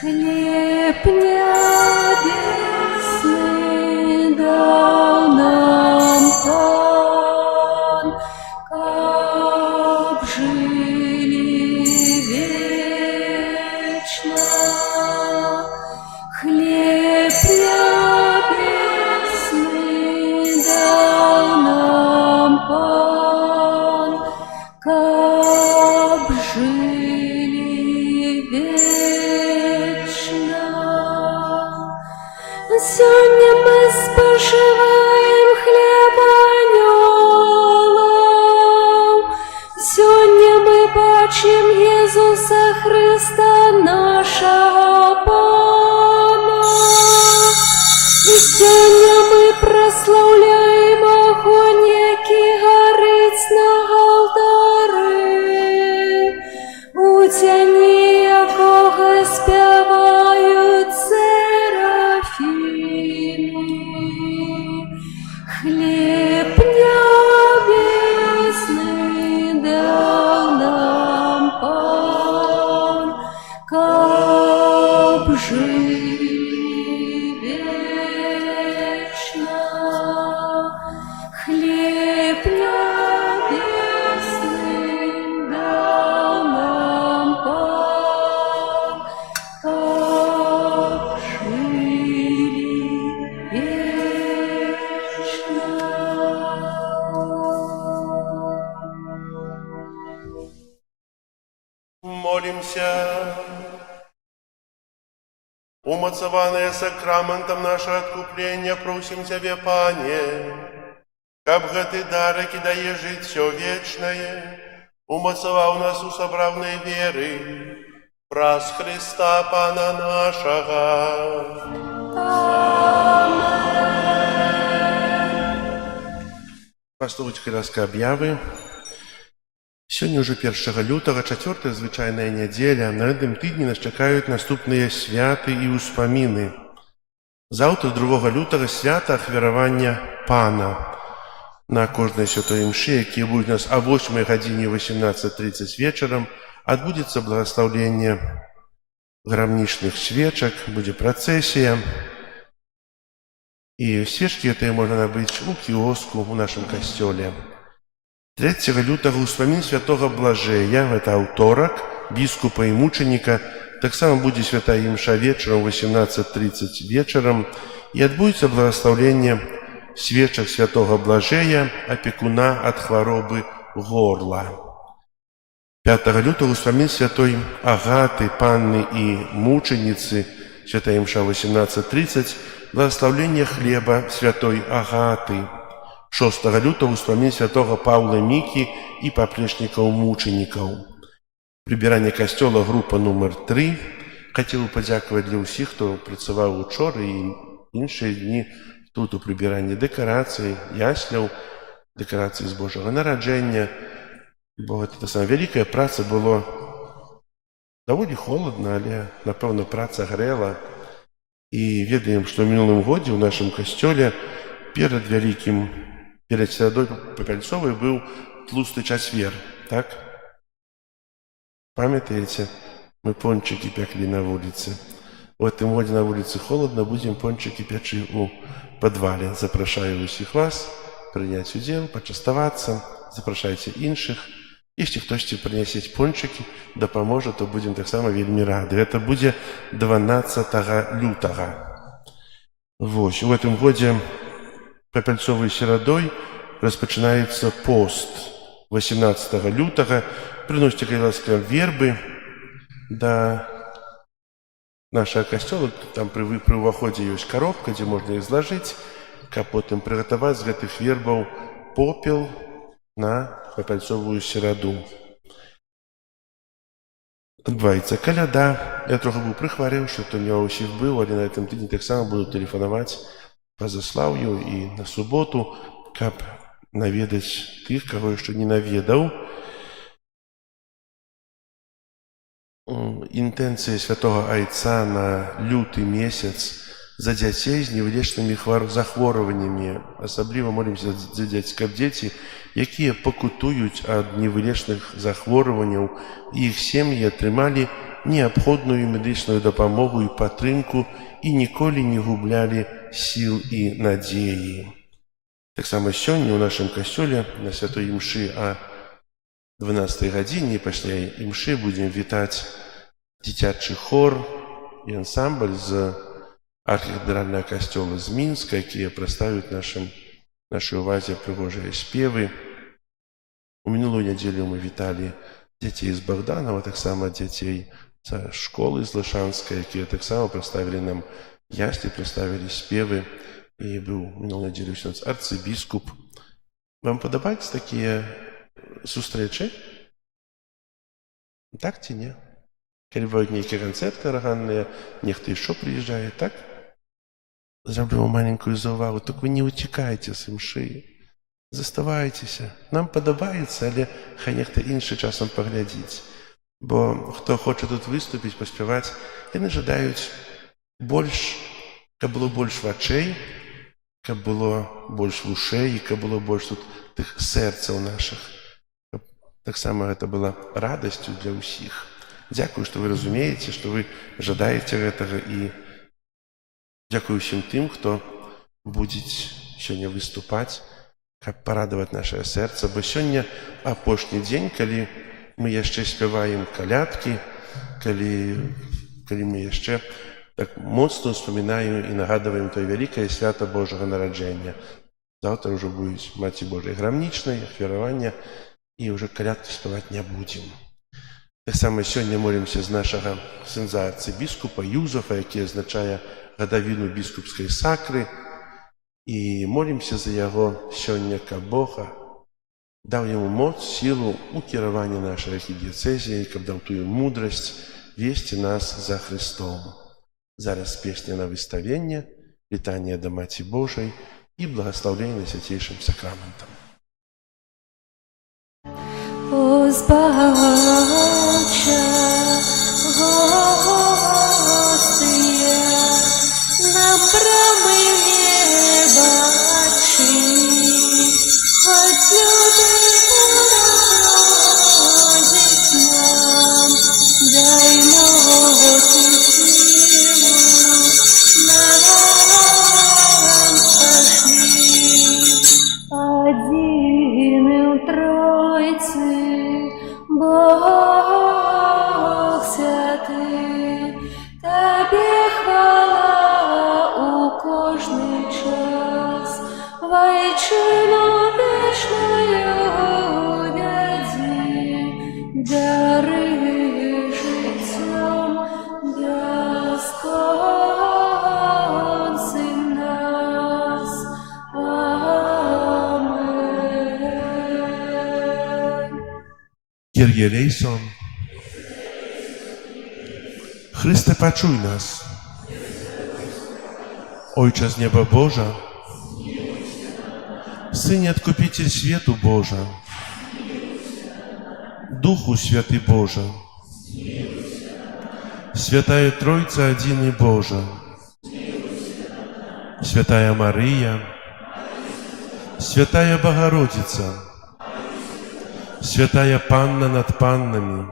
Хлеб небесный дал нам Пан, как жили вечно. Хлеб небесный Сёння мы споживаем хлеб анёлаў. Сёння мы бачым Езуса Христа, нашага Пана. І сёння мы праслаўляем агонь, які гарыць на алтары, у цяні якога спяваюць серафімы. Хлеб небесны даў нам Пан, каб жыць вечна. Хлеб небесны даў нам Пан, каб жили вечно. Молимся. Умацаваныя сакраментам нашага адкуплення, просім Цябе, Пане, каб гэты дар, які дае жыццё вечнае, умацаваў нас у сапраўднай веры праз Христа Пана нашага. Паслухайце ласка аб'явы. Сёння ўжо 1 лютага, 4-я звычайная нядзеля. На гэтым тыдні нас чакаюць наступныя святы і ўспаміны. Заўтра, 2 лютага, свята ахвяравання Пана. На кожнай святой імшы, якія будуць у нас о 8 гадзіне 18:30 вечарам, адбудзецца благаслаўленне грамнічных свечак, будзе працэсія. І свечкі гэтыя можна набыць у кіоску ў нашым касцёле. 3 лютага ўспамін святога Блажэя, гэта аўторак, біскупа і мучаніка. Таксама будзе святая імша вечарам 18:30 вечарам і адбудзецца благаслаўленне свечак святога Блажэя, апекуна ад хваробы горла. 5 лютага ўспамін святой Агаты, панны і мучаніцы, святая імша 18:30, благаслаўленне хлеба святой Агаты. 6 лютага ўспамін святога Паўла Мікі і паплечнікаў-мучанікаў. Прыбіранне касцёла, група нумар 3. Хацеў бы падзякаваць для ўсіх, хто працаваў учора і іншыя дні тут у прыбіранні дэкарацый, ясляў, дэкарацый з Божага нараджэння. Бо гэта сама вялікая праца, было даволі холадна, але, напэўна, праца грэла. І ведаем, што ў мінулым годзе ў нашым касцёле перад серадой Папяльцовай быў тлусты чацвер, так? Памятаеце? Мы пончыкі пяклі на вуліцы. У гэтым годзе на вуліцы холадна, будзем пончыкі пячы ў падвале. Запрашаю ўсіх вас прыняць удзел, пачаставацца, запрашайце іншых. Если хтосьці прынясець пончыкі, дапаможа, то будзем таксама вельмі рады. Гэта будзе 12 лютага. Вось, у гэтым годзе Папяльцовай серадой распачынаецца пост. 18 лютага прыносьце, калі ласка, вербы да нашага касцёла. Там пры ўваходзе ёсць коробка, дзе можна іх злажыць, каб потым прыгатаваць з гэтых вербаў попел на Папяльцовую сераду. Адбываецца каляда. Я трохи быў прыхварэўшы, то не ва ўсіх быў, але на гэтым тыдні таксама буду тэлефанаваць па заслаўю і на суботу, каб наведаць тых, каго яшчэ не наведаў. Інтэнцыя святога Айца на люты месяц за дзяцей з невылечнымі захворваннямі. Асабліва молімся за дзеці, каб дзеці, якія пакутуюць ад невылечных захворванняў, і іх сем'і атрымалі неабходную медычную дапамогу і падтрымку і ніколі не гублялі сіл і надзеі. Таксама сёння ў нашым касцёле на святой імшы о 12 гадзіне пасля імшы будзем вітаць дзіцячы хор і ансамбль з архікафедральнага касцёла з Мінска, якія прадставяць нашай увазе прыгожыя спевы. У мінулую нядзелю мы віталі дзяцей з Богданова, таксама дзяцей са школы з Лышанскай, якія таксама прадставілі нам ясли проставили спевы, і быў мінулай нядзелі у нас арцыбіскуп. Вам падабаюцца такія сустрэчы? Так ці не? Калі бываюць нейкія канцэрты арганныя, нехта яшчэ прыязджае, так? Зраблю вам маленькую заўвагу, толькі вы не уцікайце з імшы. Заставайцеся. Нам падабаецца, але хай нехта іншы часам паглядзіць. Бо хто хоча тут выступіць, паспяваць, яны жадаюць больш, каб было больш вачэй, каб было больш вушэй, і каб было больш тут тых сэрцаў нашых. Каб таксама гэта была радасцю для ўсіх. Дзякую, што вы разумееце, што вы жадаеце гэтага, і дзякую ўсім тым, хто будзе сёння выступаць, каб парадаваць нашае сэрца, бо сёння апошні дзень, калі мы яшчэ спяваем калядкі, калі мы яшчэ так моцна ўспамінаем і нагадваем тое вялікае свята Божага нараджэння. Заўтра ўжо будуць Маці Божай грамнічнай, ахвяравання, і ўжо калядкі спяваць не будзем. Таксама сёння молімся з нашага ксяндза арцыбіскупа Юзафа, які азначае гадавіну біскупскай сакры, і молімся за яго сёння, каб Бог даў яму моц, сілу ў кіраванні нашай архідыяцэзіяй, каб даў тую мудрасць весці нас за Христом. Зараз песня на выставенне, літанне да Маці Божай і благаслаўленне свяцейшым сакраментам. О збавча, гостия, нам брамы неба отчини, хоть люди морозить нам, дай моц и силу нам пошли. Один и в Тройцы, Бог святый, Тебе хвала у кожный час, Вайчину вечную вяди, дары життям безконцы нас. Amen. Kyrie eleison. Chryste, paczuj nas. Ojcze z nieba Boża, Synie Odkupiciel światu Boża, Duchu Święty Boże, Świętая Trójca Jedyny Boże, Świętая Maryja, Świętая Bogorodica, Świętая Panna nad Pannami,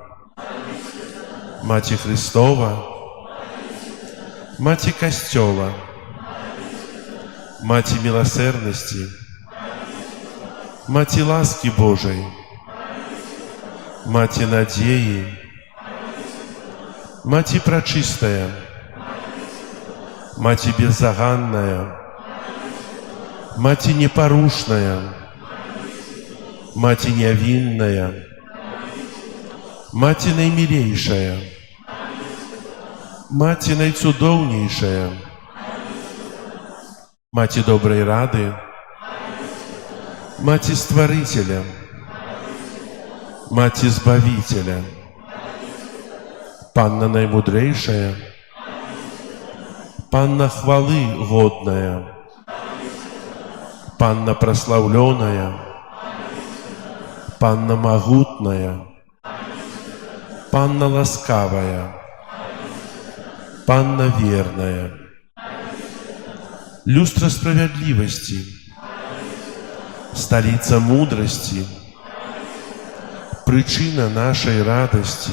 Macie Chrystowa, Macie Kościoła, Macie miłosierności, Macie łaski Bożej, Macie nadziei, Macie Preczystая, Macie Беззаганная, Маті непорушная, Маті невинная, Маті наимилейшая, Маті найцудоўнейшая, Маті доброй рады, Маті Стварителя, Маті Збавителя, Панна наймудрейшая, Панна хвалы годная, Панна прославленная, Панна могутная, Панна ласкавая, Панна верная, люстра справедливости, столица мудрости, причина нашей радости,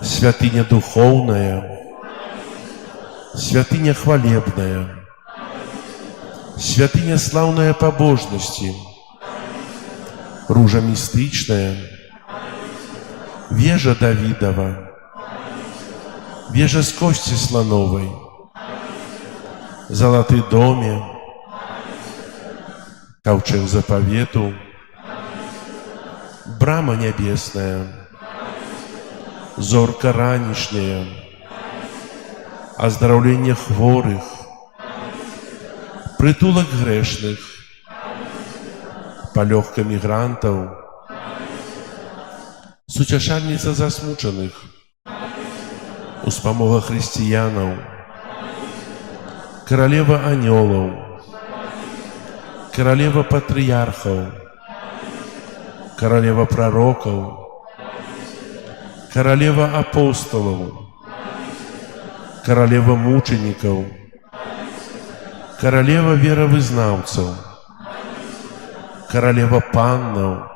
святыня духовная, святыня хвалебная, святыня славная побожности, ружа мистичная, вежа Давидова, вежа с кости слоновой, золотый доме, ковчег заповету, брама небесная, зорка ранішняя, аздараўлення хворых, прытулак грэшных, палёгка мігрантаў, суцяшальніца засмучаных, успамога хрысціянаў, каралева анёлаў, каралева патрыярхаў, каралева прарокаў, каралева апостолаў, каралева мучанікаў, каралева веравызнаўцаў, каралева паннаў,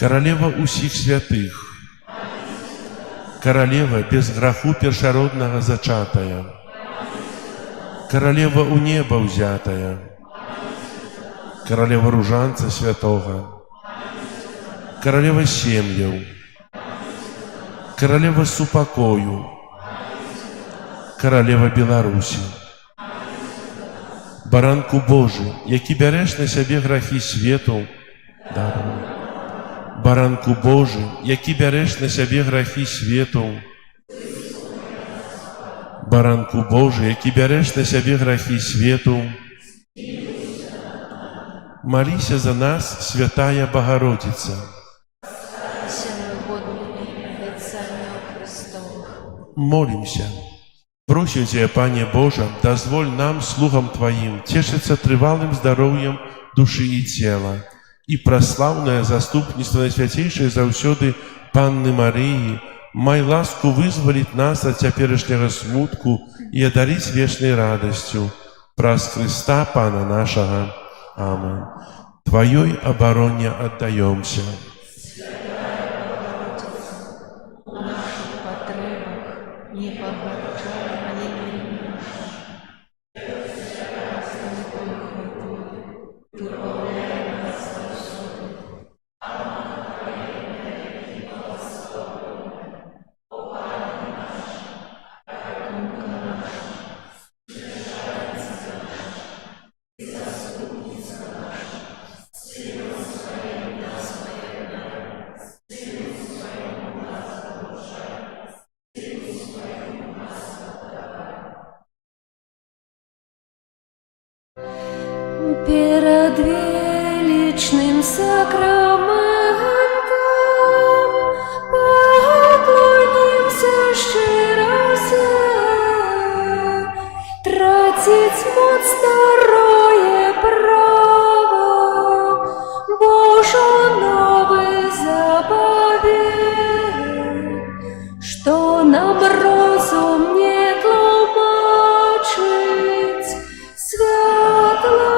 каралева ўсіх святых, каралева без граху першароднага зачатая, каралева ў неба ўзятая, каралева ружанца святога, каралева сем'яў, каралева супакою, каралева Беларусі, баранку Божы, які бярэш на сябе грахі свету, даруй. Баранку Божы, які бярэш на сябе грахі свету, баранку Божы, які бярэш на сябе грахі свету, маліся за нас, святая Богородица. Молимся. Просим Тебя, Пане Боже, дозволь нам, слугам Твоим, тешиться трывалым здоровьем души и тела, и прославное заступництво Наисвятейшей заўсёды Панны Марии, май ласку вызволить нас от цяперашняга смутку и одарить вечной радостью. Праз Христа Пана нашего. Аминь. Твоей обороне отдаемся. Не погорчай, они не Ты поведай нас заўсёды. Перед величным сакраментом поклонимся щиро все, тратить моц второе право, Божо новый заповедь, что нам розум не тлумачить, святла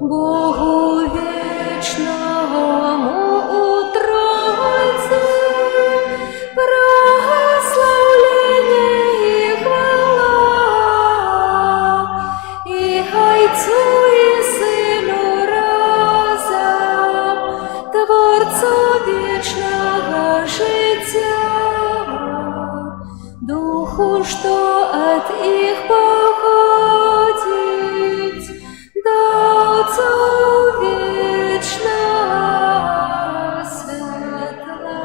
Богу вечному у Тройцы прославление и хвала, и Отцу и Сыну разом, Творцу вечного життя, Духу, что от их походит, до Отцу вечно светла.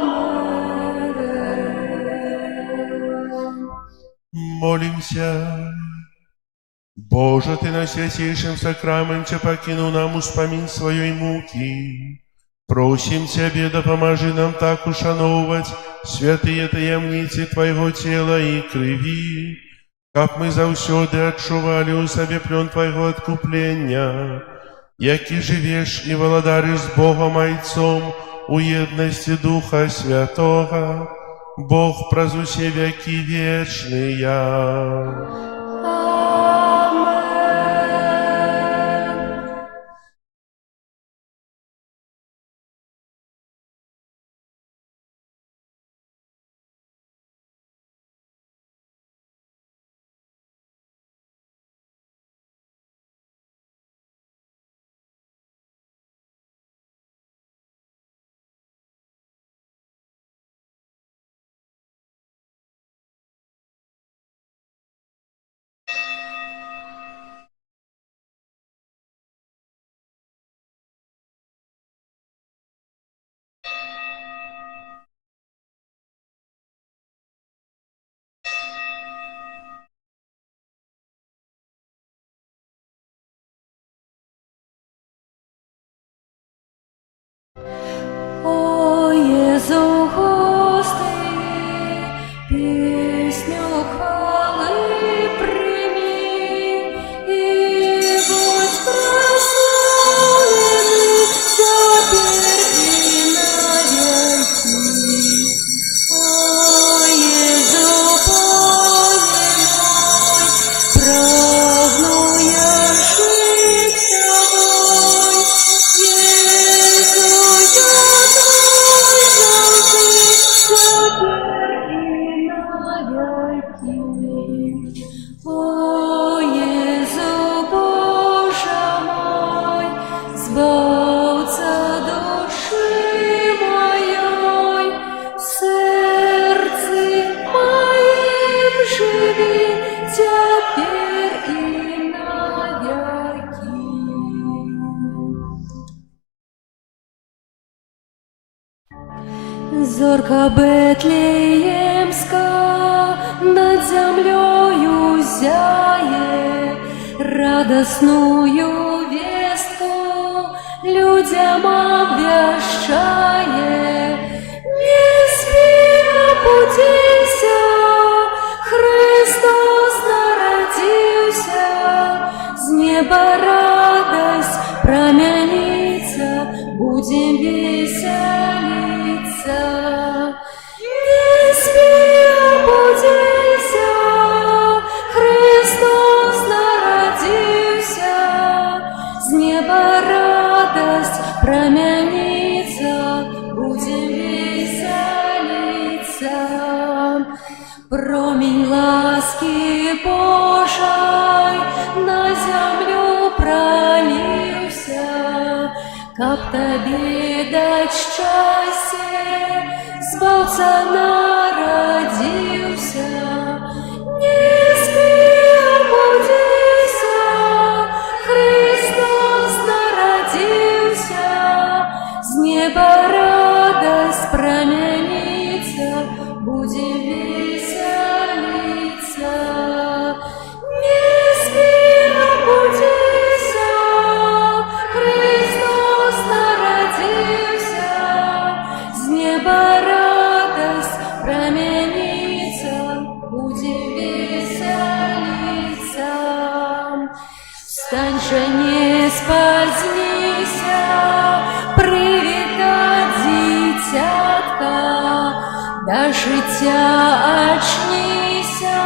Аминь. Молимся. Боже, Ты на святейшем сакраменте покинул нам успомин своей муки. Просим Тебе, да поможи нам так ушановывать святые таямницы Твоего тела и крови, как мы заўсёды адчували у сабе плён Твоего откупления, які живешь и владаришь с Богом Отцом у едности Духа Святого, Бог праз усе веки вечные. О Jezu Boże mój, Zbawca duszy mojej, w sercu moim żywi теперь и навеки. Зорка Бетлеемска над землею зяе, радостную вестку людям обвещает. Не спи, будися, Христос народился, с неба радость промянится, будем веселиться. Не спи, будися, Христос народился, с неба радость промянится, будем веселиться. Промень ласки Божей на землю пролился, как тебе дать счастье, Збавца народился. Не спи, будися, Христос народился, с неба радость променится, будем веселиться. Не спи, будися, Христос народился, с неба радость променится, будем веселиться. Встань же, не спозднися, привітать дитятка, до життя очнися,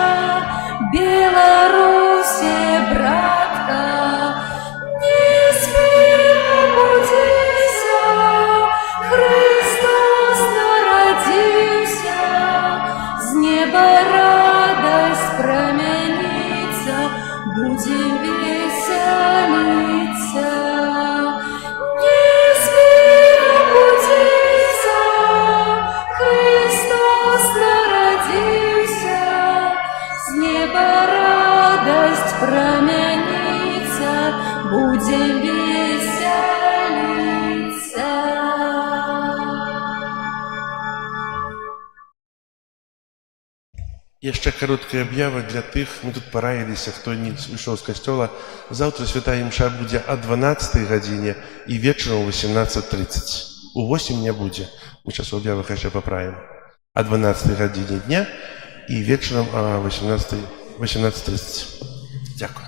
Беларуси, братка. Не спи, будися, Христос народился, с неба радость променится, будем веселиться. Не спи, будися, Христос народился, с неба радость променится, будем веселиться. Яшчэ кароткая аб'ява для тых, мы тут параіліся, хто не ішоў з касцёла. Заўтра святая імша будзе о 12 гадзіне і вечарам о 18:30. У 8 не будзе. Мы сейчас у аб'явах яшчэ паправім. О 12 гадзіне дня і вечарам о 18:30. Дякую.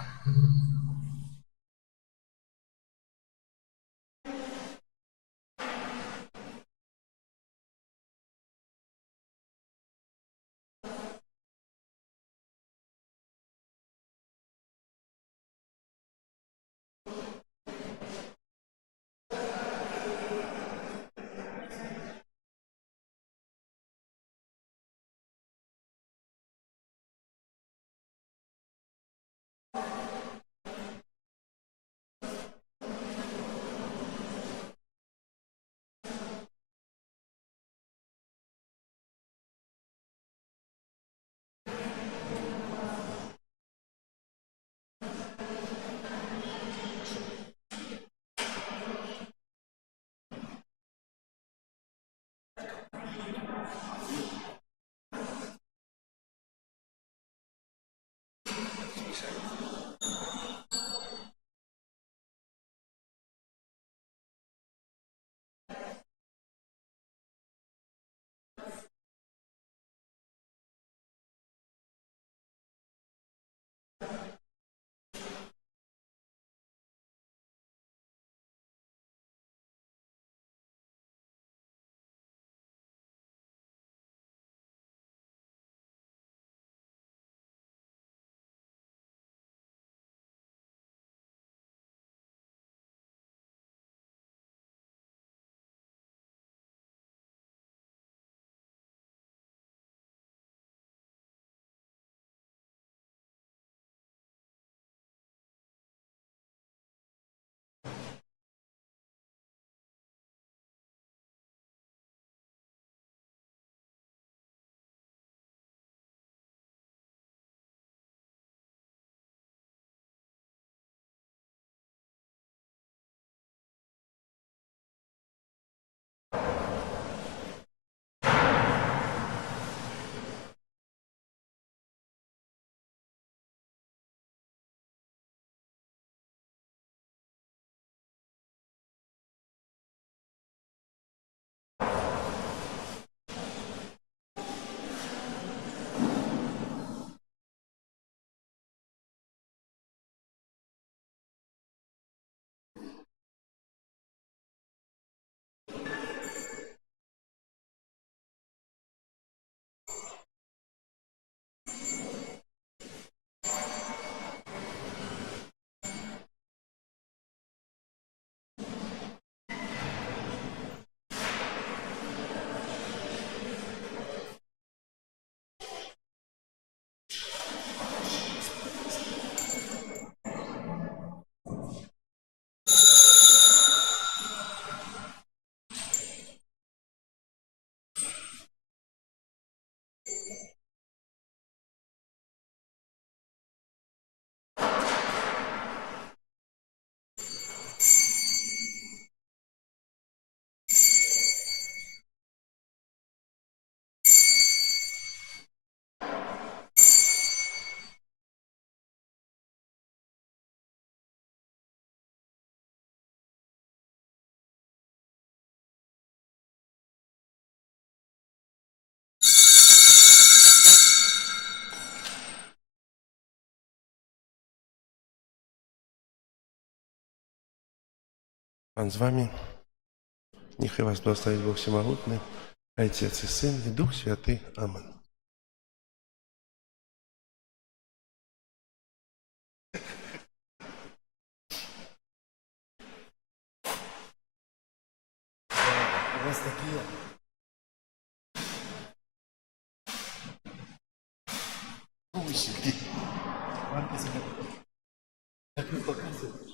Пан з вами. Нехай вас благословить Бог Всемогутный, Отец и Сын и Дух Святый. Аминь. У вас такие усики. Как вы показываете?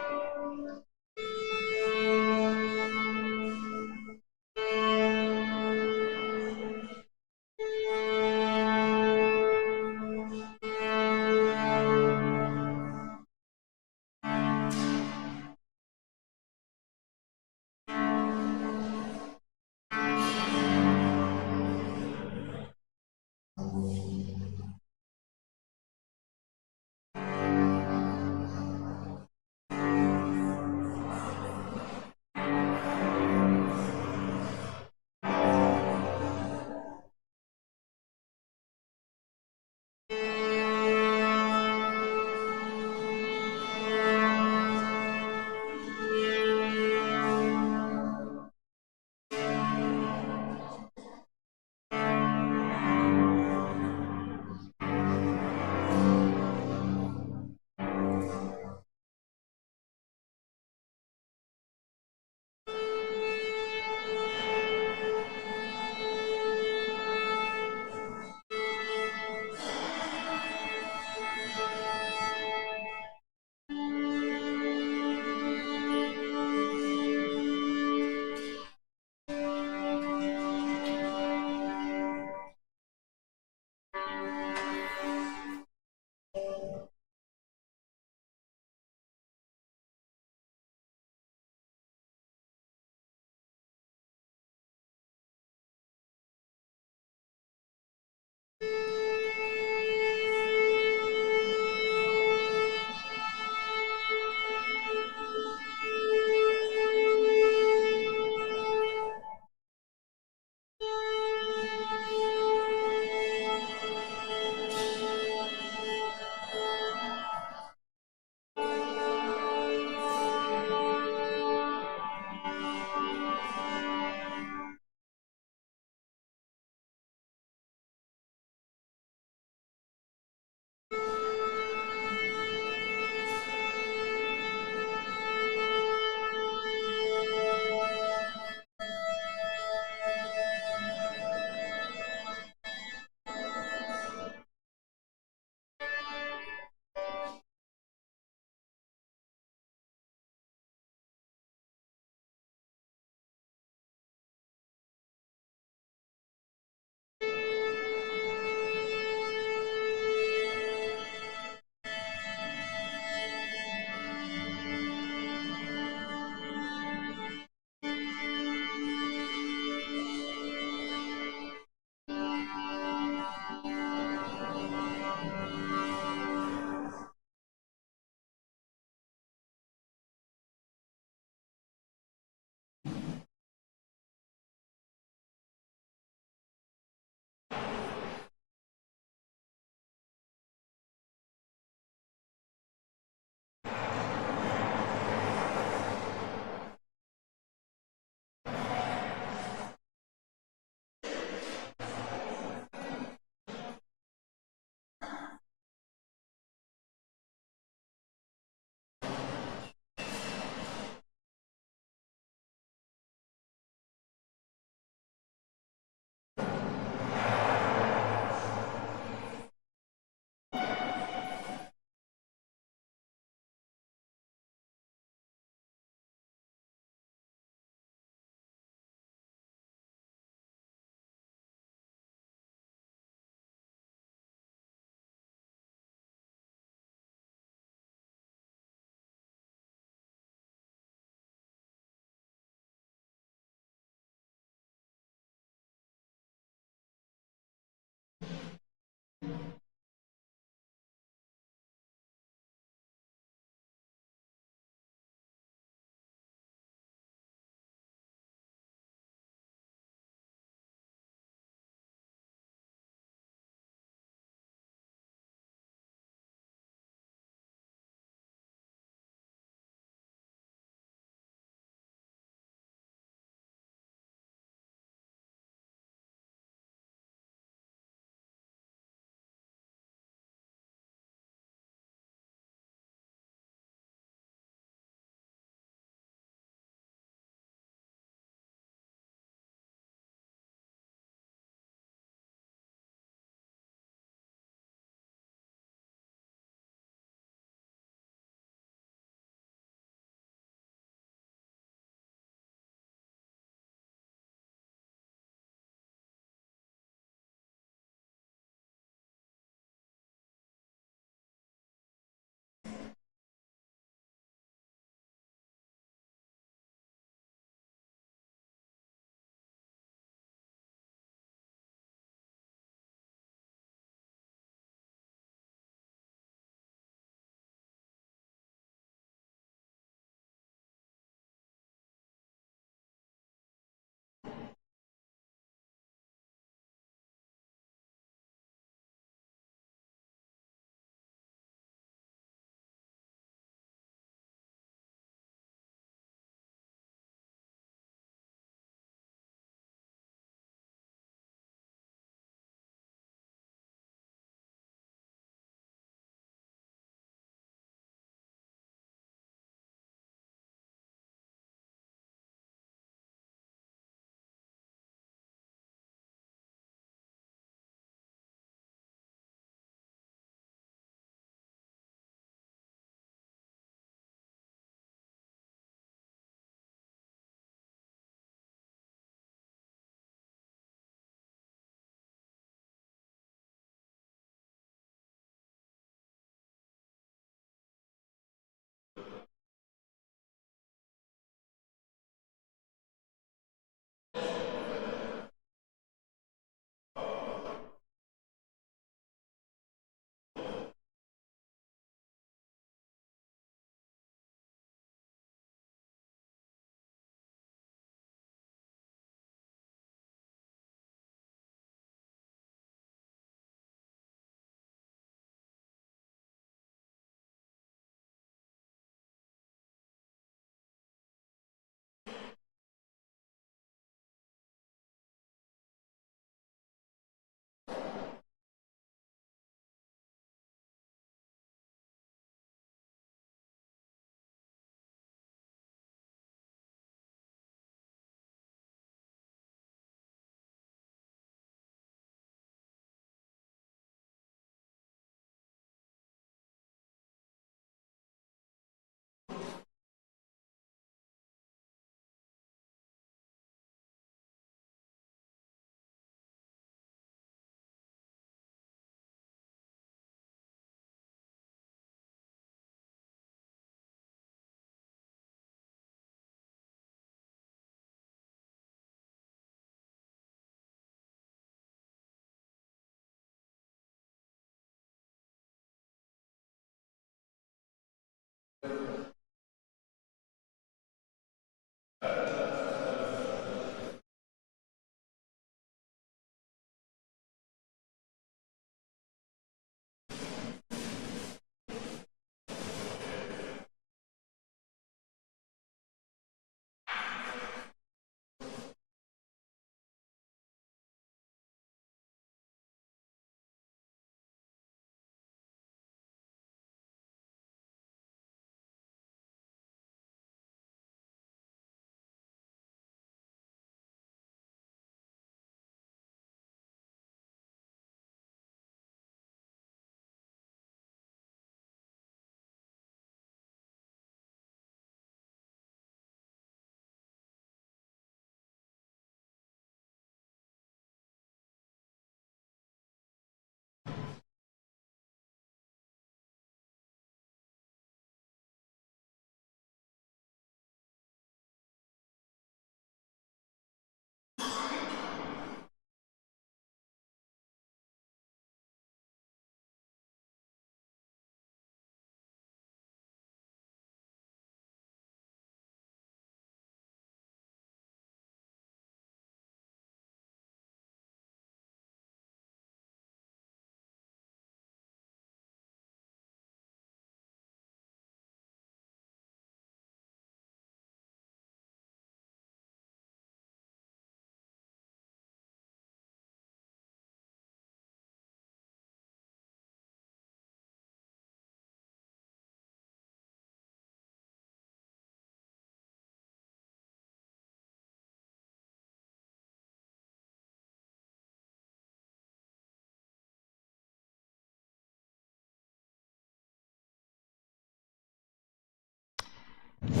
Я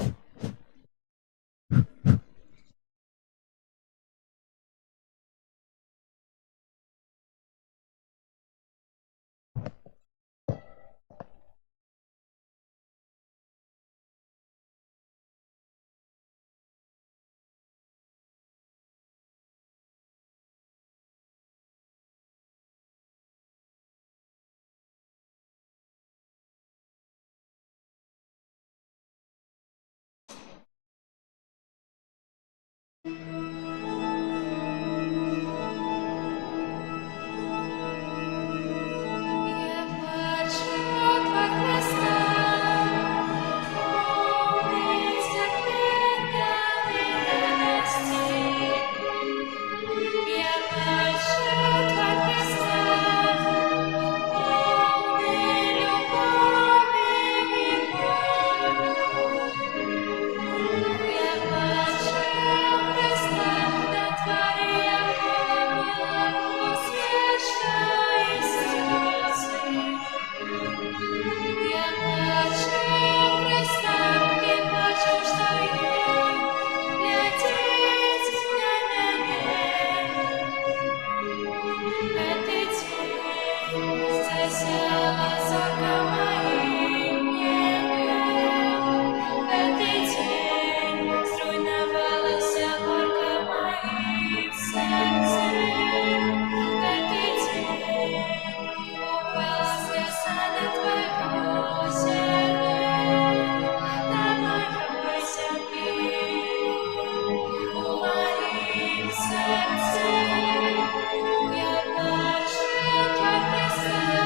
плачу во Христа, полный терпения и радости. Я плачу во Христа, полный любови и боли. Я плачу Христа, на твари якого была усмешка и слезы. Я плачу Христа и плачу, что Ён глядит на меня. Этот день засяла зорка моим небом. Этот день зруйнувалась горка моим сердцем. Этот день упала слеза на твоего сердца, на моей земле, у моим сердцем. Я плачу во Христа,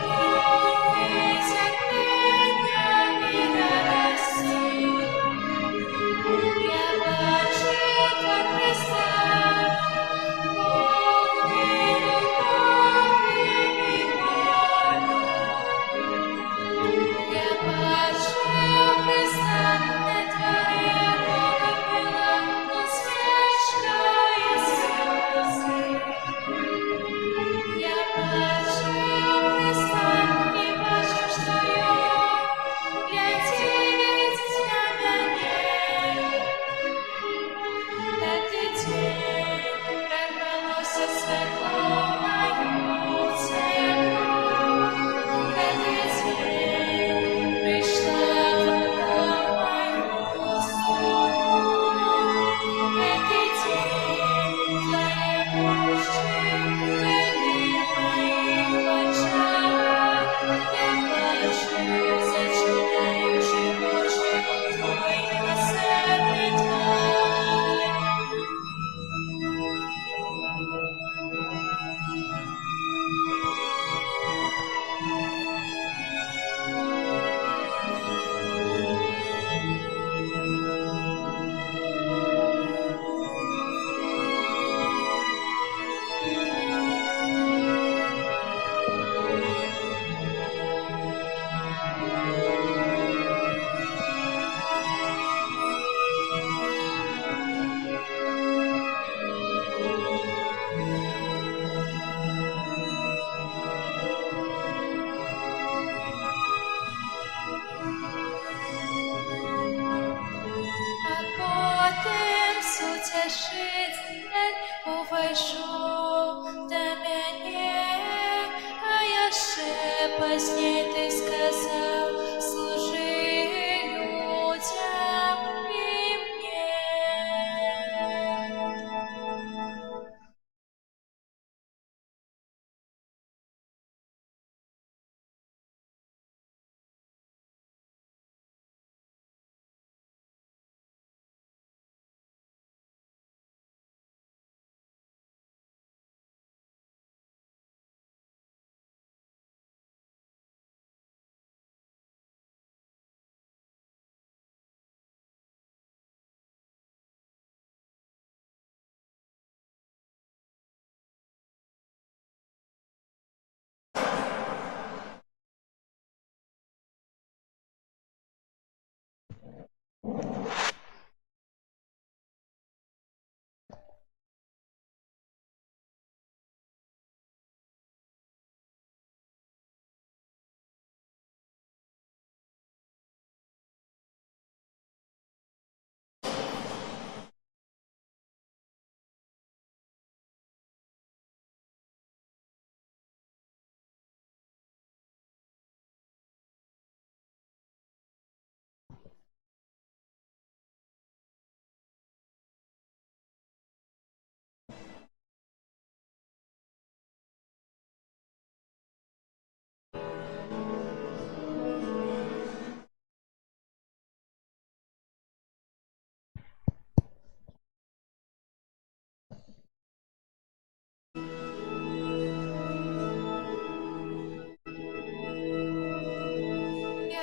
полный терпения и радости. Я плачу во Христа, полный любови и боли. Я плачу Христа, на твари якого была усмешка и слезы. Я плачу Христа и плачу, что Ён глядит на меня. Этот день прорвалося светло в мою церкву. Этот день прийшла вода в мою сторону. Этот день твои очі были в моих очах. Я плачу, зачинаючи очі твої милосердний твор. А потім Утішитель увійшов до мене, а я ще пізніше ти сказав, служи людям і мені.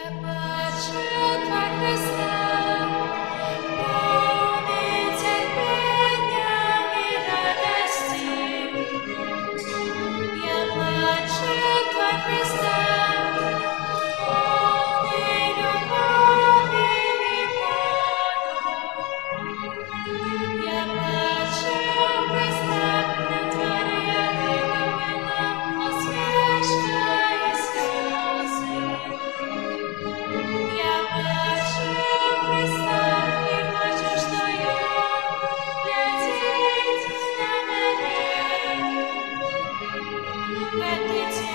Я бачу Твар Христа, повний терпіння і радості. Я бачу Твар Христа, повний любові і болю. Я бачу Христа, на тварі ягідовина, усмішка і сльози. Я бачу Христа і бачу, що Він глядить на мене. Глядите.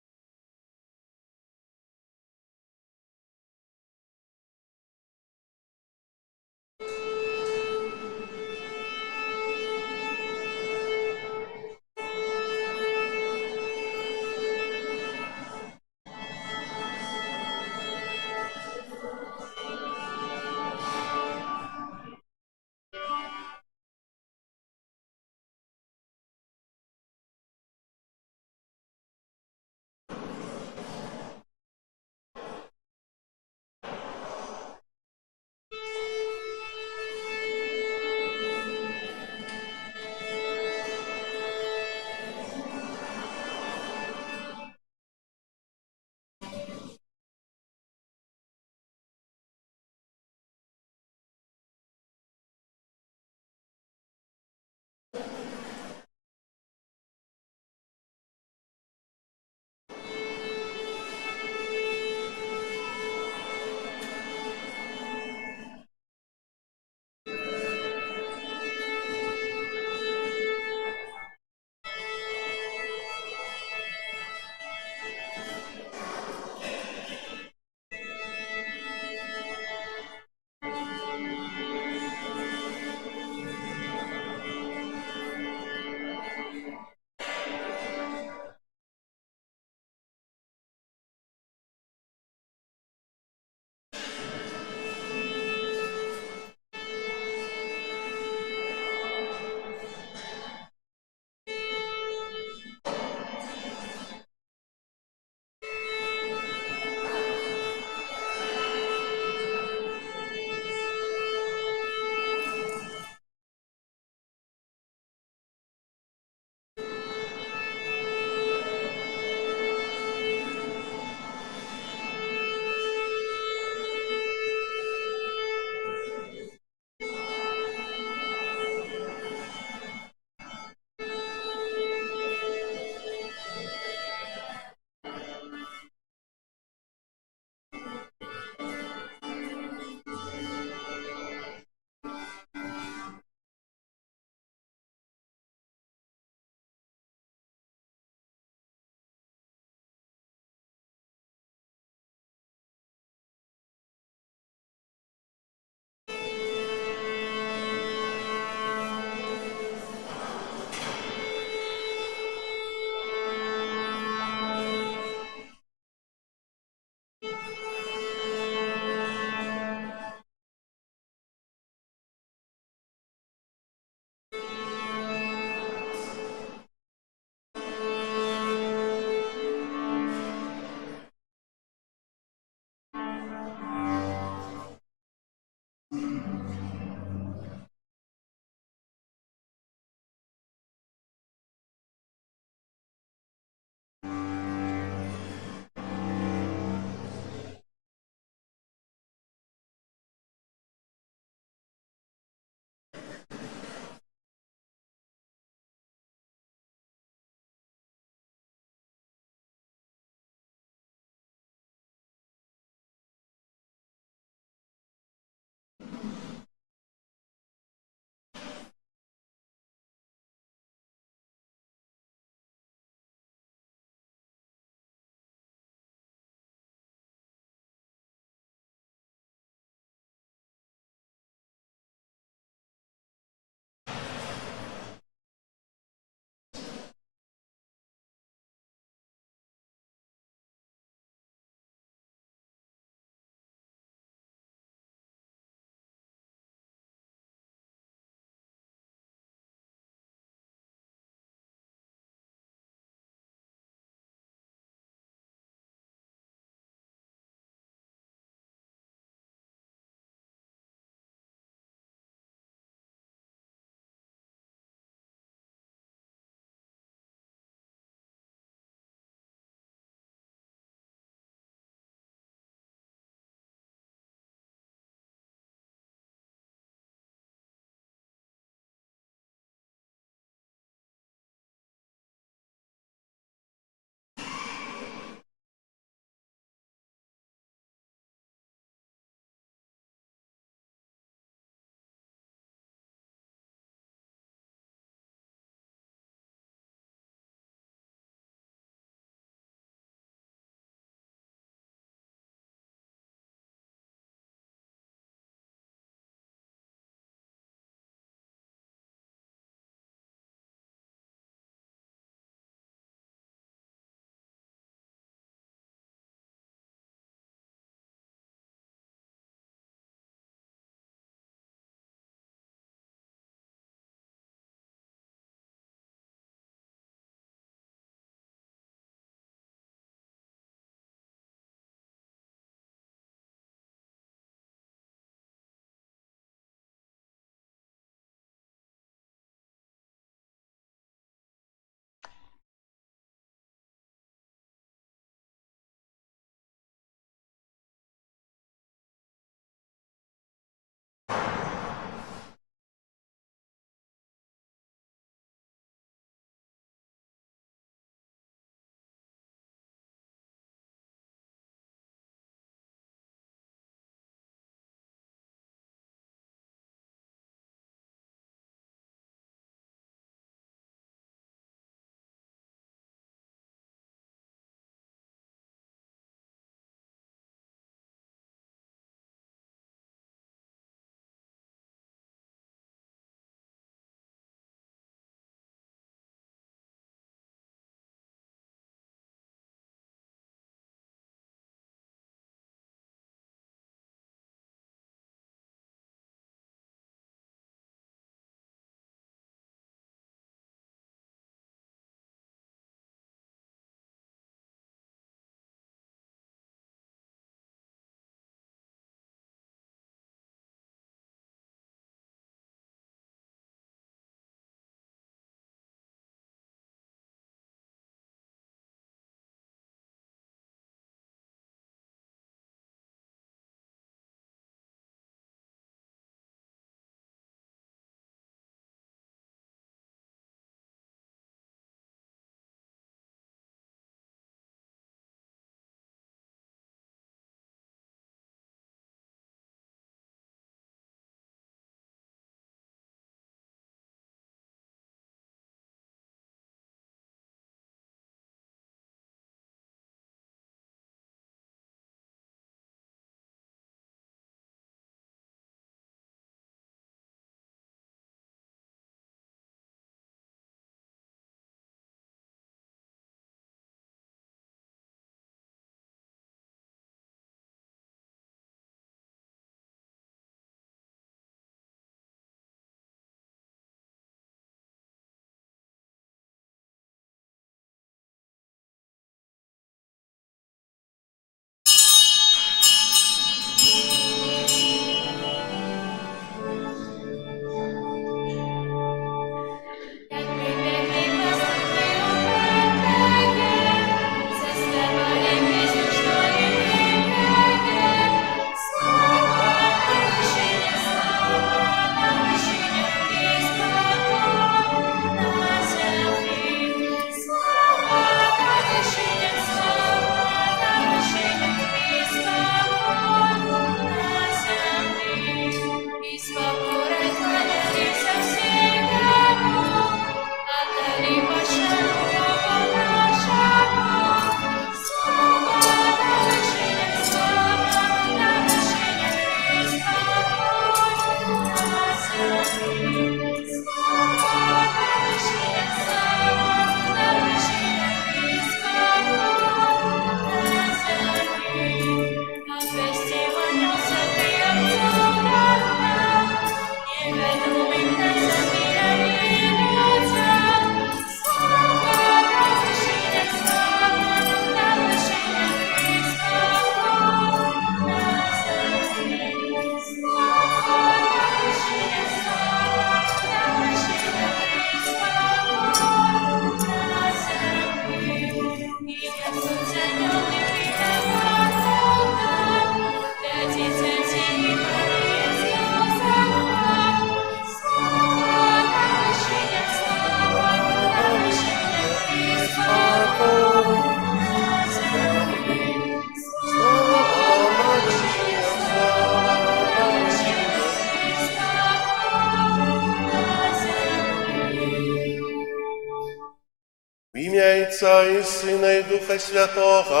ім'я Отця і Сина і Духа Святого.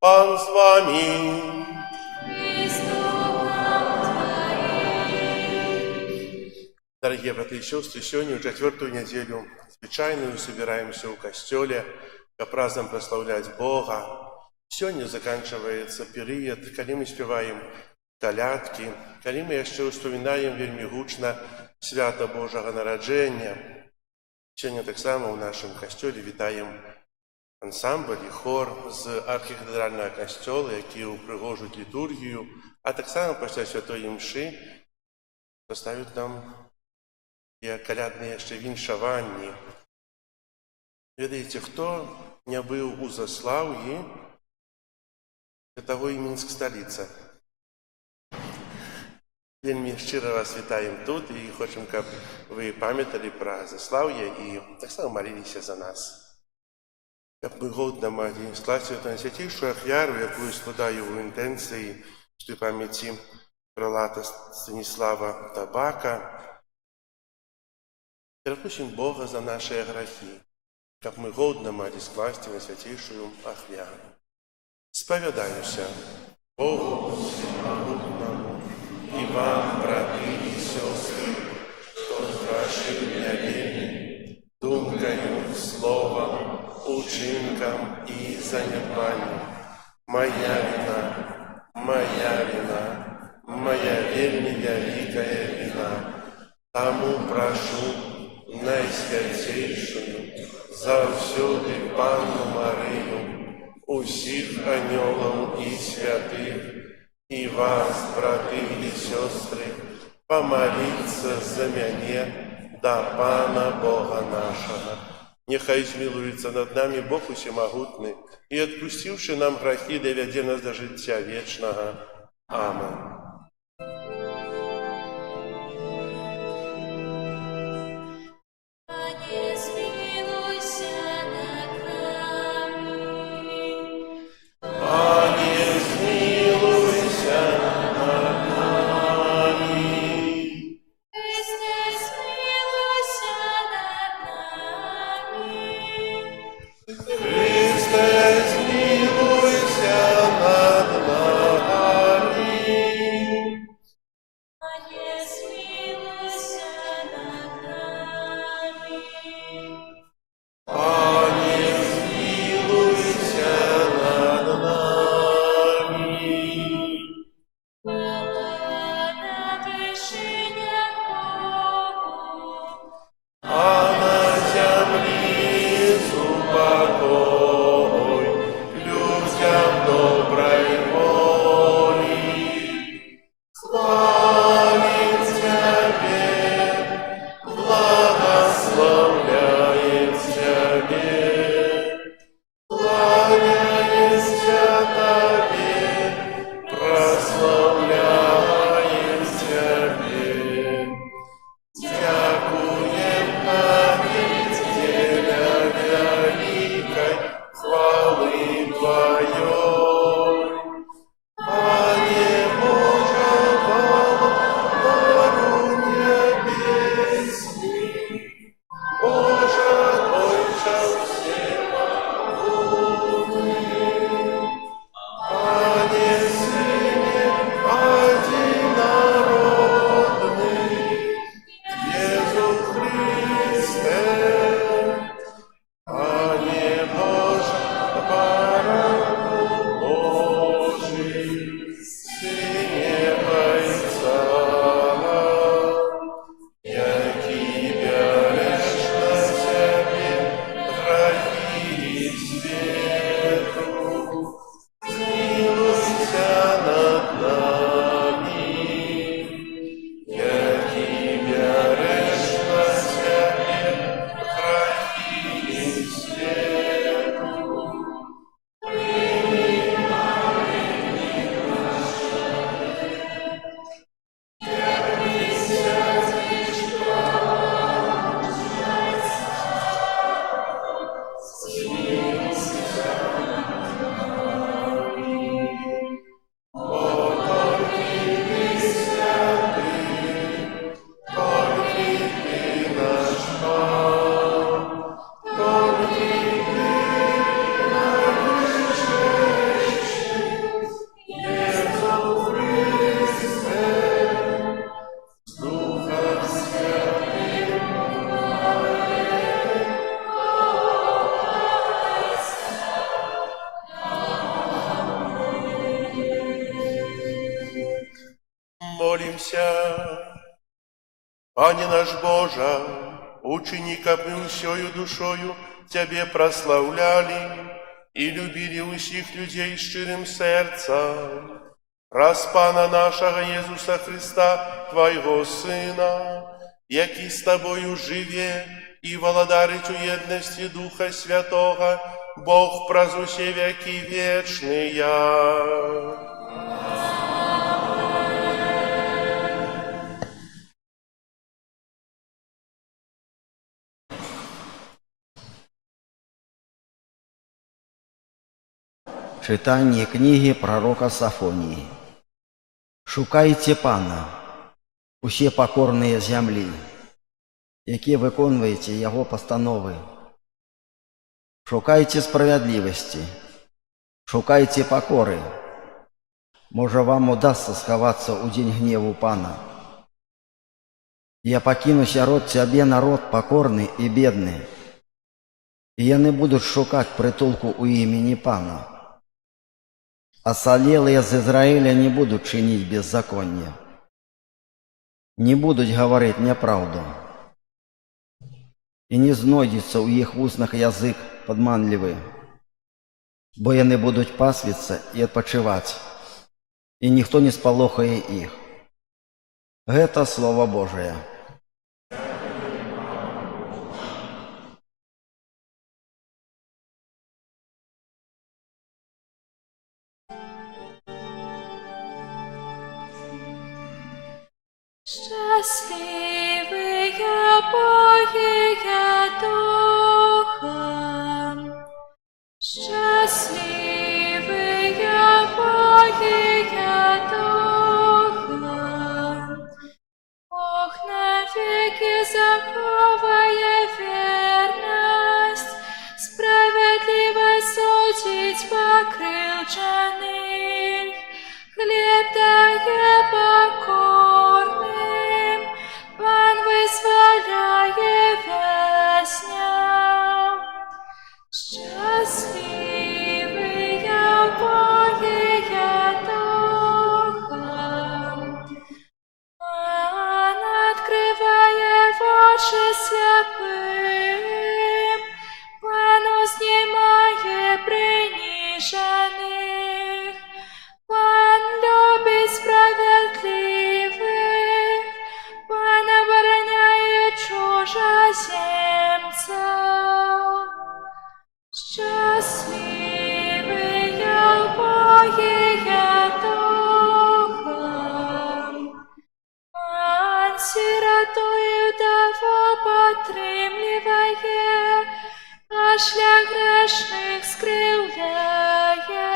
Пан з вами. И с Духом Твоим. Дорогие братья и сестры, сегодня в четвертую неделю звичайную собираемся у костеле, как праздном прославлять Бога. Сегодня заканчивается период, когда мы спеваем колядки, когда мы еще вспоминаем вельми гучно свято Божьего народжения. Сегодня так само в нашем костеле витаем ансамбль і хор з архікафедрального костела, які упригожують літургію, а так само після святої мши поставлять нам є колядне ще віншаванні. Ведаєте, хто не був у Заслав'ї, для того і Мінськ столиця. Вельми щиро вас вітаємо тут і хочемо, щоб ви пам'ятали про Заслав'я і так само молилися за нас. Як ми годно могли скласти на святейшую ахвяру, яку складаю в інтенції з пам'яті прилата Станіслава Табака, перепустим Бога за наші грехи, як ми годно могли скласти на святейшую ахвяру. Сповідаюся Богу всемогутному і вам, брати і сестри, хто згрішив невинні, думкою, словом, учинкам і занедбанням. Моя вина, моя вельми великая вина. Тому прошу найсвятейшую, завсюди Панну Марию, усіх аньолов і святих, і вас, брати і сестри, помолиться за мене до Пана Бога нашого. Нехай змилується над нами Бог усемогутний і, відпустивши нам грехи, доведе нас до життя вічного. Амінь. Пане, змилуйся над нами. Пане, змилуйся над нами. Христе, змилуйся над нами. Христе, змилуйся над нами. Пане, змилуйся над нами. Пане, змилуйся над нами. Хвала на вершинах Богу, А на землі упокой людям доброй волі. Хвалим Тебе, благословляем Тебе, кланяемся Тебе, прославляем Тебе. Дякуем победителя великой хвалы Твоей. Пане Боже, Владару небесный, Боже, Отче всемогутный, Пане Сыне одинородный, Пане наш Боже, учини, как мы усею душою Тебе прославляли и любили усіх людей щирым сердцем. Раз Пана нашего Иисуса Христа, Твоего Сына, який с Тобою живе и володарить у едности Духа Святого, Бог праз усе веки вечные. Читание книги пророка Сафонии. Шукайте Пана, усе покорные земли, які виконуєте Його постанови. Шукайте справедливости, шукайте покоры. Може, вам удастся сховаться у день гневу Пана. Я покину сярод тебе народ покорный и бедный, и яны будут шукать притулку у имени Пана. Осолелые из Израиля не будут чинить беззаконие, не будут говорить неправду, и не знойдется у их устных язык подманливый, бо яны будут пасвиться и отпочивать, и никто не сполохае их. Это Слово Божие. Счастливые Богие Духом, счастливые Богие Духом, Бог навеки заховая верность, справедливость судить покрылженных, хлеб дае покорным, Пан вызволяе вязням. Счастливые Богие Духом, Пан открывая очи слепым, Пан узнимае приниженных, Пан любит справедливых, Пан обороняет чужеземцев. Счастливые Богие Духом, Пан сироту и вдову подтримливае, а шлях грешных скривляє.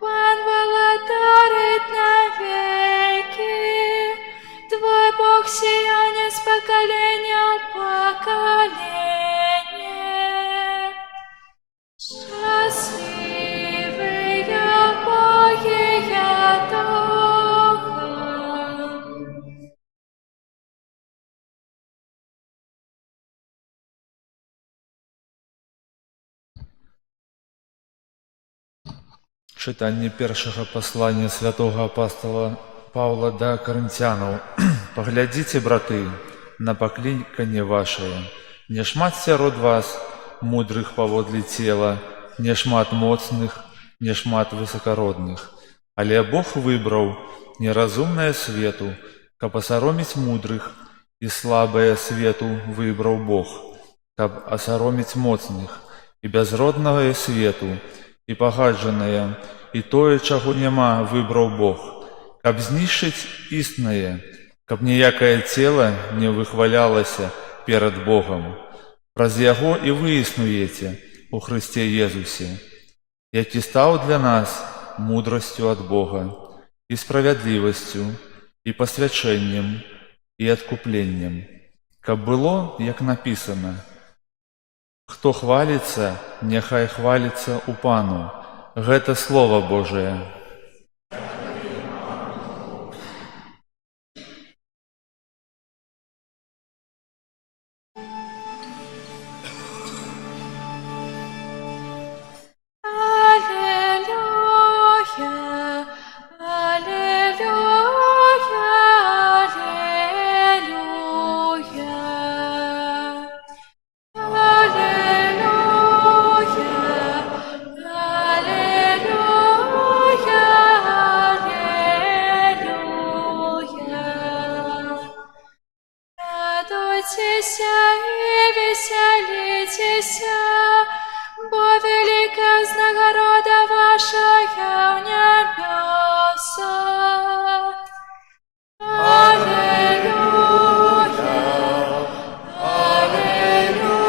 Пан володарит навеки, Твой Бог сияние с поколения в поколение. Счастливые Богие Духом. Читанне першага паслання святого апастола Павла да Карынцянаў. Паглядзіце, браты, на пакліканне вашае. Няшмат сярод вас мудрых паводле цела, няшмат моцных, няшмат высакародных. Але Бог выбраў неразумнае свету, каб асароміць мудрых, і слабае свету выбраў Бог, каб асароміць моцных, і бязроднае свету, і пагаджанае, і тое, чаго няма, выбраў Бог, каб знішчыць існае, каб ніякае цела не выхвалялася перад Богам. Праз Яго і вы існуеце у Хрысце Езусе, які стаў для нас мудрасцю ад Бога, і справядлівасцю, і пасвячэннем, і адкупленнем. Каб было, як напісана: «Хто хваліцца, няхай хваліцца ў Пану». Гэта Слова Божие. Аллилуйя, аллилуйя, аллилуйя. Радуйтеся и веселитеся, бо велика нагорода ваша в небесах. Аллилуйя, аллилуйя, аллилуйя.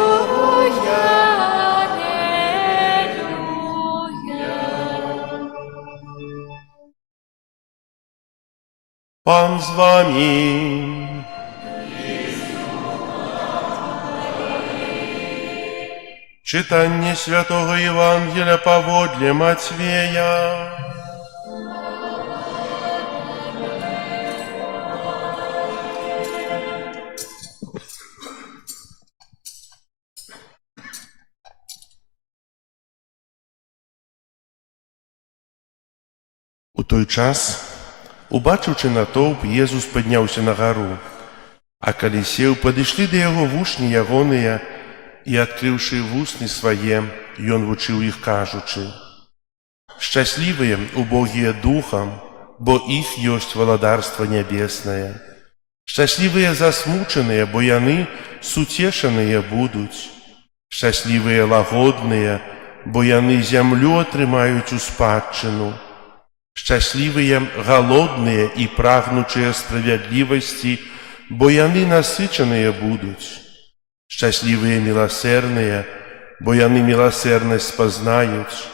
Пан з вами. Читання Святого Євангелія паводле Матвея. У той час, убачивши натовп, Єсус піднявся на гору, а коли сів, підійшли до його вушні ягоныя, і, адкрыўшы вусны свае, ён вучыў іх, кажучы: «Шчаслівыя убогія духам, бо іх ёсць валадарства нябеснае. Шчаслівыя засмучаныя, бо яны суцешаныя будуць. Шчаслівыя лагодныя, бо яны зямлю атрымаюць у спадчыну. Шчаслівыя галодныя і прагнучыя справядлівасці, бо яны насычаныя будуць. Шчаслівыя міласэрныя, бо яны міласэрнасць пазнаюць.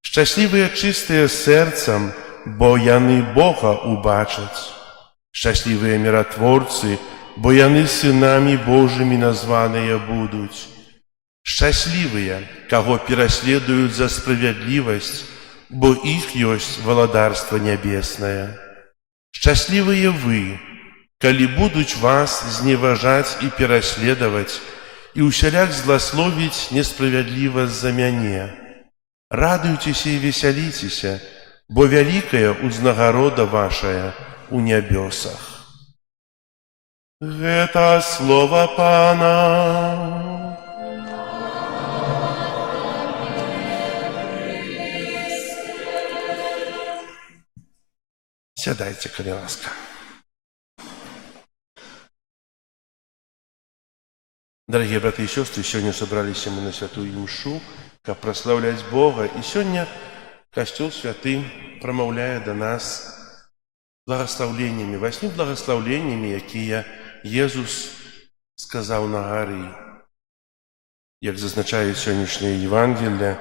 Шчаслівыя чыстыя сэрцам, бо яны Бога убачаць. Шчаслівыя міратворцы, бо яны сынамі Божымі названыя будуць. Шчаслівыя, каго пераследуюць за справядлівасць, бо іх ёсць валадарства нябеснае. Шчаслівыя вы, калі будуць вас зневажаць і пераследаваць, і ўсяляк зласловіць несправядліва з-за мяне. Радуйцеся і весяліцеся, бо вялікая ўзнагарода вашая у нябёсах». Гэта слова Пана. Сядайте, калі ласка. Дорогие братья и сестры, сегодня собрались мы на святую Мшу, как прославлять Бога. И сегодня Костел Святый промовляет до нас благословениями, 8 благословениями, которые Иисус сказал на горе. Как зазначает сегодняшнее Евангелие,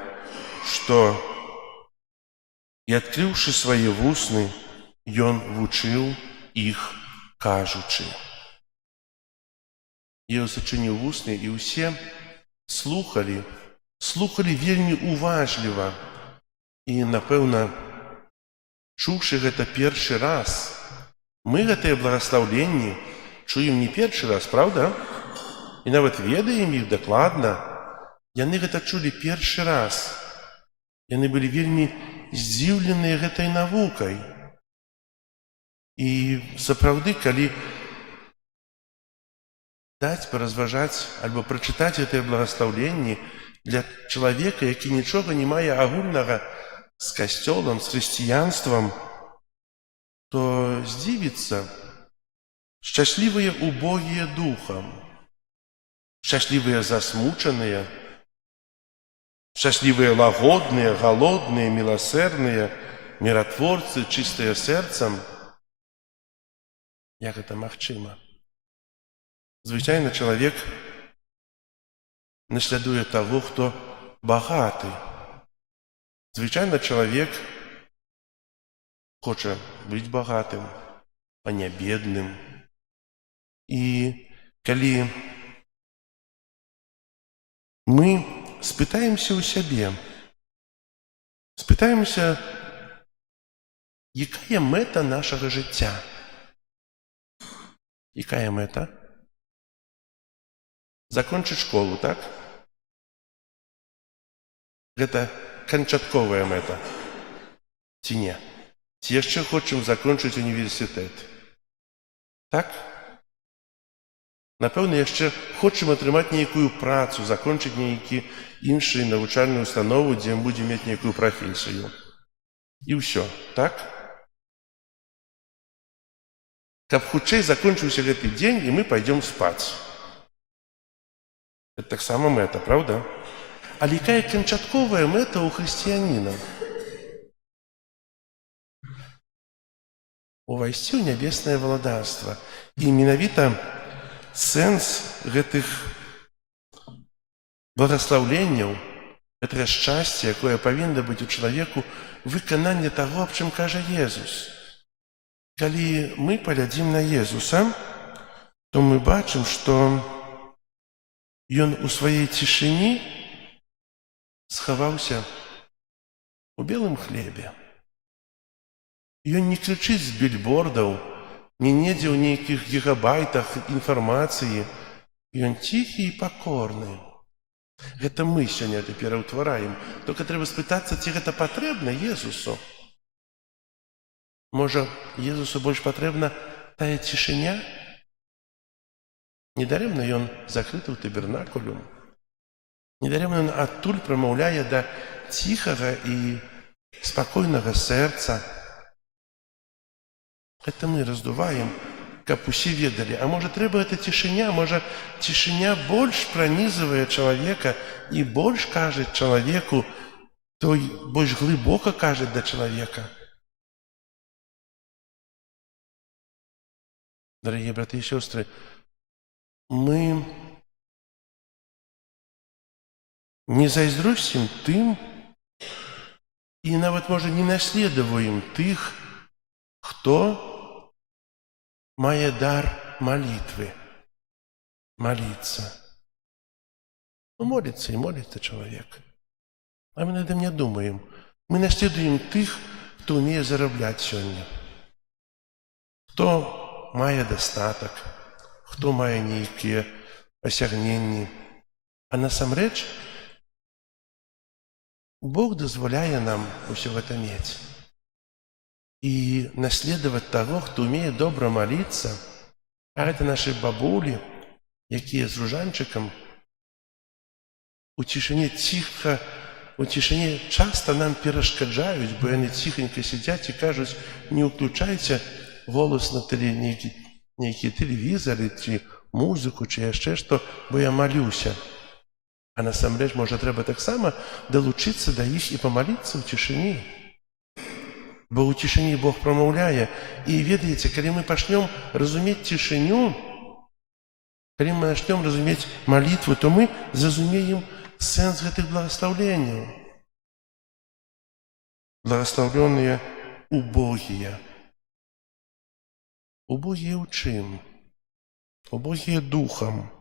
что «И открывши свои вусны, Он вучил их, кажучи». Єсус зачинив вусны, і усі слухали вельми уважливо. І, напевно, чувши гэта першы раз, мы гэтае благословенне чуем не першы раз, правда? І нават ведаем іх дакладна. Яны гэта чулі першы раз. Яны былі вельмі здзіўленыя гэтай навукай. І сапраўды, калі даць паразважаць альбо прачытаць гэтае благословенне для чалавека, які нічога не мае агульнага з касцёлам, з хрысціянствам, то здзівіцца. Шчаслівыя убогія духам, шчаслівыя засмучаныя, шчаслівыя лагодныя, галодныя, міласэрныя, міратворцы, чыстыя сэрцам. Як гэта магчыма? Звычайно, чалавек наслядуе таго, хто багаты. Звычайно, чалавек хоча быць багатым, а не бедным. І калі мы спытаемся ў сябе, спытаемся, якая мэта нашага жыцця? Якая мэта? Закончыць школу, так? Гэта канчатковая мэта. Ці не? Ці яшчэ хочам закончыць універсітэт? Так? Напэўна, яшчэ хочам атрымаць нейкую працу, закончыць нейкі іншы навучальную установу, дзе мы будзем мець нейкую прафесію. І ўсё, так? Каб хутчэй закончыўся гэты дзень, і мы пойдзем спаць. Это так само мета, правда? Але якая канчатковая мэта ў хрысціяніна? Увайсці ў нябеснае валадарства. І менавіта сэнс гэтых благаслаўленняў, гэтага шчасця, якое павінна быць у чалавеку, выкананне таго, аб чым кажа Езус. Калі мы паглядзім на Езуса, то мы бачым, што ён у сваёй цішыні схаваўся у белым хлебе. Ён не крычыць з більбордаў, не недзе ў нейкіх гігабайтах інфармацыі. Ён ціхі і пакорны. Гэта мы сёння это пераўтвараем. Толькі трэба спытацца, ці гэта патрэбна Езусу? Можа, Езусу больш патрэбна тая цішыня? Недарэмна ён закрыты ў табернакулю. Недарэмна ён адтуль прамаўляе да ціхага і спакойнага сэрца. Это мы раздуваем, каб усе ведалі. А можа, трэба эта цішыня? Можа, цішыня больш пранізывае чалавека і больш кажа чалавеку, той больш глыбока кажа да чалавека. Дорогие браты и сестры, мы не зайздросцім тым і нават, можа, не наследуем тых, хто мае дар молитвы, молиться. Ну, молится и молится человек. А мы над этим не думаем. Мы наследуем тых, кто умеет зараблять сегодня. Кто мае достаток, кто мае нейкие осягненні. А насамрэч, Бог дазволяе нам усё гэта мець. И наследовать того, кто умеет добро молиться, а это наши бабули, якія з ружанчыкам у цішыні ціха, у цішыні часто нам перашкаджаюць, бо яны ціхенька сидять і кажуць: не ўключайце голос на нейкія тэлевізары, ці музыку, ці яшчэ што, бо я малюся. А насамрэч, можа, трэба таксама далучыцца да іх і памаліцца ў цішыні. Бо ў цішыні Бог прамаўляе. І ведаеце, калі мы пачнём разумець цішыню, калі мы пачнём разумець малітву, то мы зразумеем сэнс гэтых благаслаўленняў. Благаслаўлёныя убогія. Убогія ў чым? Убогія духам,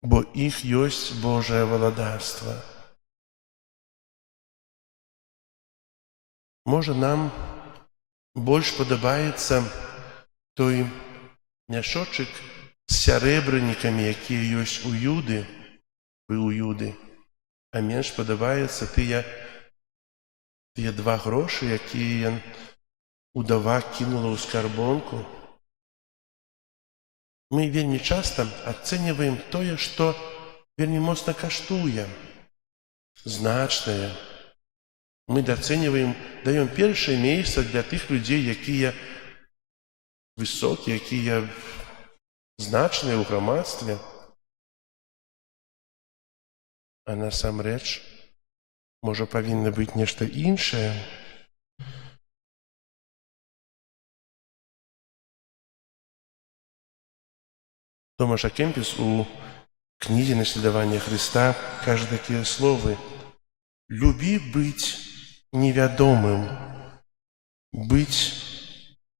бо іх ёсць Божае валадарства. Можа, нам больш падабаецца той мяшочак з сярэбранікамі, якія ёсць у Юды, а менш падабаецца тыя 2 грошы, якія удава кінула ў скарбонку. Мы вельмі часта ацэньваем тое, што вельмі моцна каштуе, значнае. Мы дацэньваем, даём першае месца для тых людзей, якія высокія, якія значныя ў грамадстве. А насамрэч, можа, павінна быць нешта іншае. Томаш а Кемпіс у кнізе «Наследование Христа» кажа такія словы: «Люби быть невядомым, быть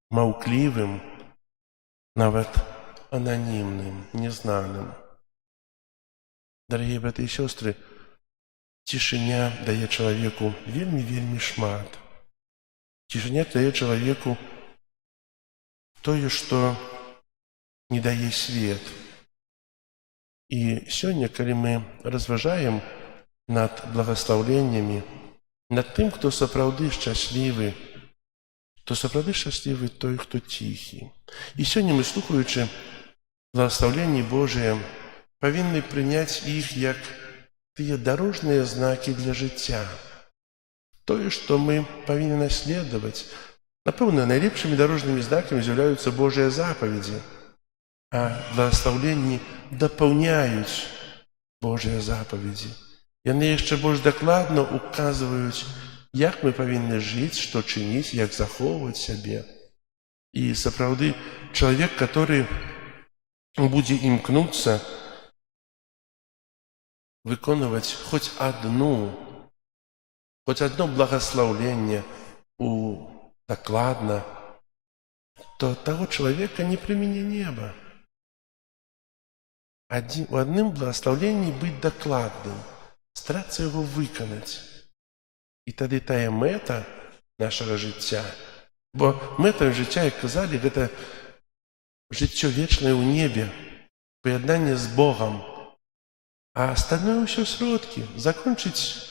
маўклівым, нават ананімным, незнаным». Дорогие браты и сестры, цішыня дае чалавеку вельмі шмат. Цішыня дае чалавеку тое, што не дае свет. І сёння, калі мы разважаем над благаслаўленнямі, над тым, хто сапраўды шчаслівы, той, хто ціхі. І сёння мы, слухаючы благаслаўленні Божыя, павінны прыняць іх як тыя дарожныя знакі для жыцця. Тое, што мы павінны наследаваць. Напэўна, найлепшымі дарожнымі знакамі з'яўляюцца Божыя запаведзі, а благаслаўленні дапаўняюць Божыя запаведзі. Яны яшчэ больш дакладна указваюць, як мы павінны жыць, што чыніць, як захоўваць сябе. І сапраўды чалавек, который будзе імкнуцца выконваць хоць одно благаслаўленне дакладна, то таго чалавека не прыміне неба. У адным благаслаўленні быць дакладным, старацца яго выканаць. І тады тая мэта нашага жыцця, бо мэта жыцця, як казалі, гэта жыццё вечнае ў небе, паяднанне з Богам. А астальное ўсё сродкі. Закончыць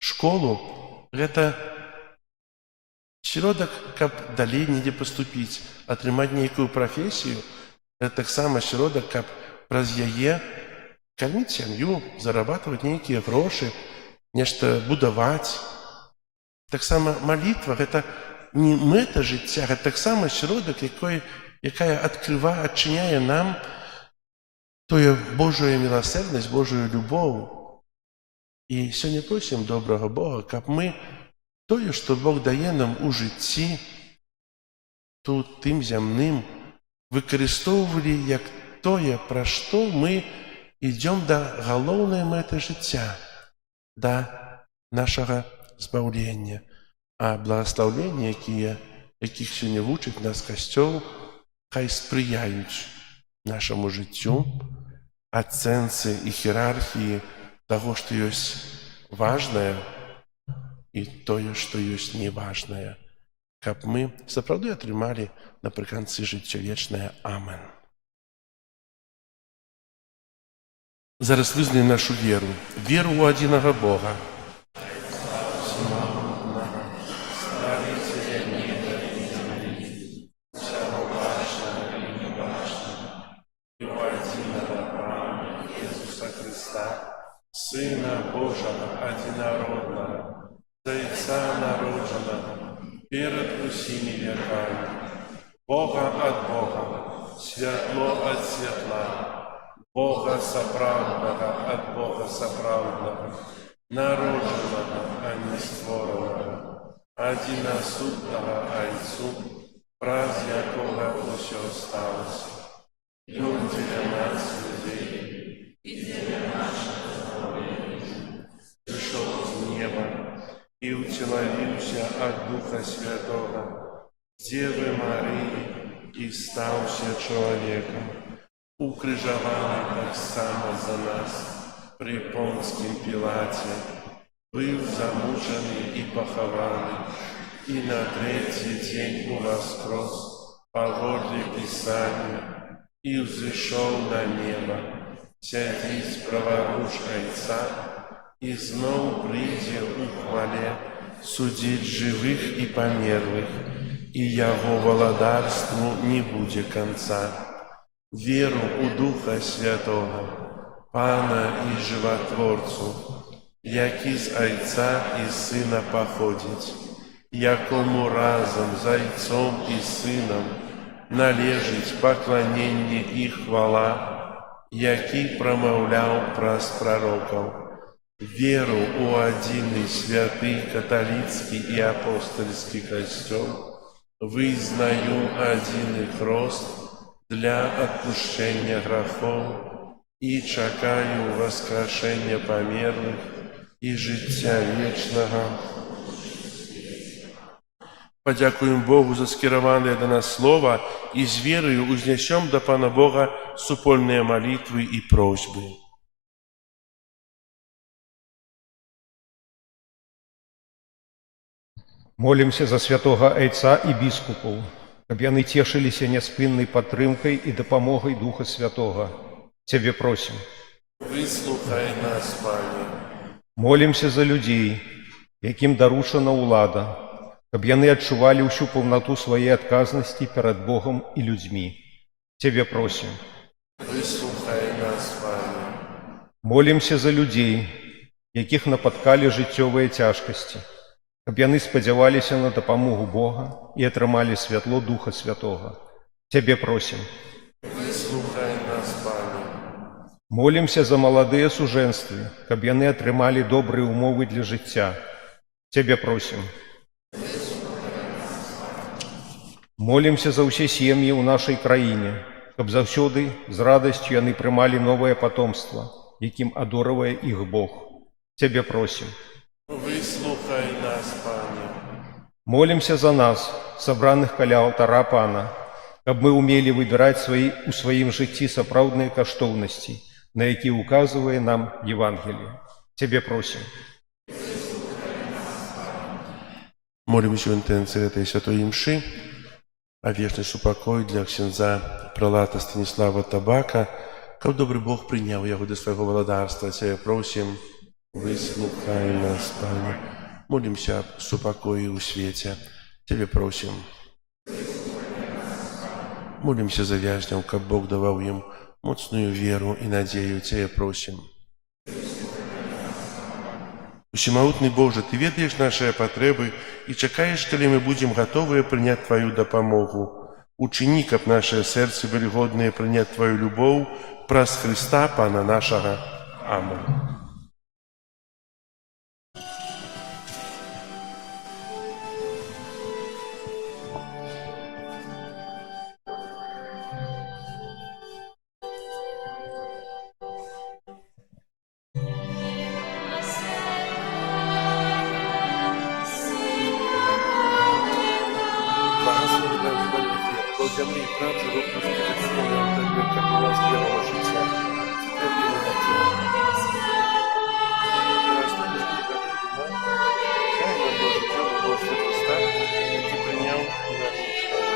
школу – гэта сродак, каб далей недзе паступіць, атрымаць нейкую прафесію. Гэта таксама сродак, каб праз яе карміць сям'ю, зарабатываць нейкія грошы, нешта будаваць. Таксама малітва – гэта не мэта жыцця, гэта таксама сродак, якая адчыняе нам тое Божую міласэрнасць, Божую любоў. І сёння просім добрага Бога, каб мы тое, што Бог дае нам у жыцці, тут тым зямным, выкарыстоўвалі як тое, пра што мы ідзём да галоўнай мэты жыцця, да нашага збаўлення. А благаслаўленні, якіх сёння вучыць нас Касцёл, хай спрыяюць нашаму жыццю, ацэнцы і іерархіі таго, што ёсць важнае, і тое, што ёсць неважнае, каб мы сапраўды атрымалі напрыканцы жыццё вечнае. Амен. Зараз вызнаем нашу веру ў адзінага Бога. Сына Божого одинородного, Зайца народженного, перед усими веками, Бога от Бога, святло от светла, Бога соправдного от Бога соправдного, народженного, а не створенного, одиносутного Отцу, праз якого все сталося. Люди для нас, людей, и для наших пришел с неба и утеловился от Духа Святого, Девы Марии, и стался человеком, укрыжованный так само за нас при Понском Пилате, был замученный и похованный, и на третий день воскрес по воле Писания и взошел на небо, сядись праворуч Отца, и знов прийде у хвале судить живых и померлых, и Его владарству не будет конца. Веру у Духа Святого, Пана и Животворцу, який з Отца и Сына походить, якому разом з Отцом и Сыном належить поклонение и хвала, який промовляв праз пророков. Веру у один святый католицкий и апостольский костел, вызнаю один хрост для отпущения грехов и чекаю воскрешения померлых и життя вечного. Подякуем Богу за скіраванне до нас Слово и с верою узнесем до Пана Бога супольные молитвы и просьбы. Молімся за святого Айца і біскупаў, каб яны цешыліся няспыннай падтрымкай і дапамогай Духа Святога. Цябе просім. Выслухай нас, Пане. Молімся за людзей, якім даручана ўлада, каб яны адчувалі ўсю паўнату свае адказнасці перад Богам і людзьмі. Цябе просім. Выслухай нас, Пане. Молімся за людзей, якіх напаткалі жыццёвыя цяжкасці, каб яны спадзяваліся на дапамогу Бога і атрымалі святло Духа Святога. Цябе просім. Выслухай нас, Пане. Молімся за маладыя сужэнствы, каб яны атрымалі добрыя умовы для жыцця. Цябе просім. Молімся за ўсе сем'і ў нашай краіне, каб заўсёды з радасцю яны прымалі новае патомства, якім адорвае іх Бог. Цябе просім. Выслухай нас, Пане. Молімся за нас, сабраных каля алтара Пана, каб мы умелі выбіраць у сваім жыцці сапраўдныя каштоўнасці, на які указвае нам Евангелие. Цябе просім. Молимся в интенции этой святой мши о вечный супокой для ксенза прелата Станислава Табака, как добрый Бог принял его до своего владарства. Тебя просим, выслухай нас, Пане. Молимся об супокое у свете. Тебе просим. Молимся за вязням, как Бог давал им моцную веру и надею. Тебя просим. Усемогутный Боже, Ты ведаешь наши потребы и чекаешь, коли мы будем готовы принять Твою допомогу. Учини, каб наше сердце были годные принять Твою любовь праз Христа, Пана нашего. Аминь. Земли и правды, рук на как у нас белого життя. Христа, який прийняв нашу славу.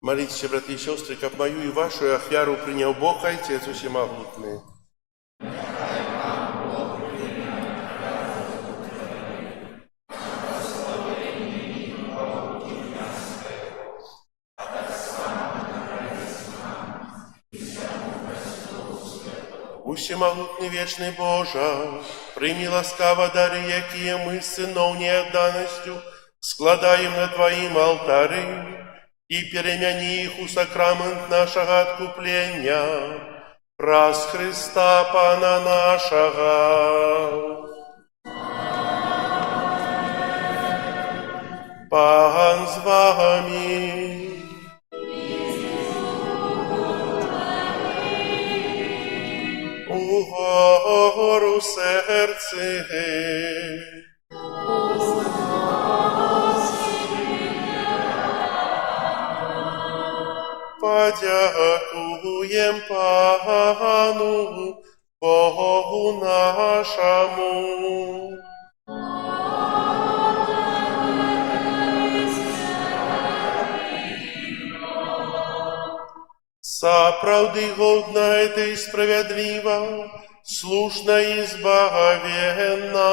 Молитесь, братья и сестры, как мою и вашу ахвяру принял Бог, Отец Всемогутный. Всемогутный вечный Боже, прими ласкаво дары, якие мы с сынов неотданностью складаем на Твоим алтари, и перемяни их у сакрамент нашего откупления, праз Христа Пана нашего. Пан з вами. Угору серце. Подякуєм Пану Богу нашому. Сапраўды годна это и справедливо, слушна и избавенна,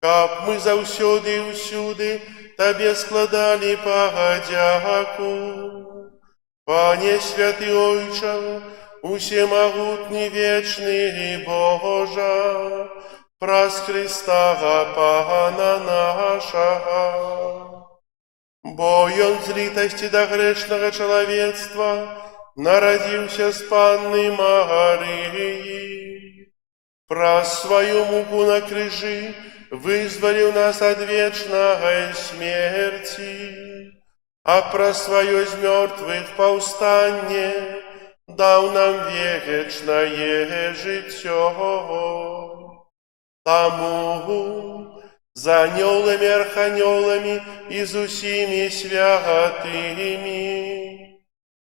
каб мы заўсёды і ўсюды Табе складали падзяку. Пане святы Ойча, усемагутны вечны Божа, праз Христа Пана нашага. Бо Ён з літасці да грэшнага чалавецтва нарадзіўся з Панны Марыі. Праз сваю муку на крыжы вызваліў нас ад вечнага смерці, а праз сваё з мёртвых паўстанне даў нам вечнае жыццё. Таму з анёламі, арханёламі і з усімі святымі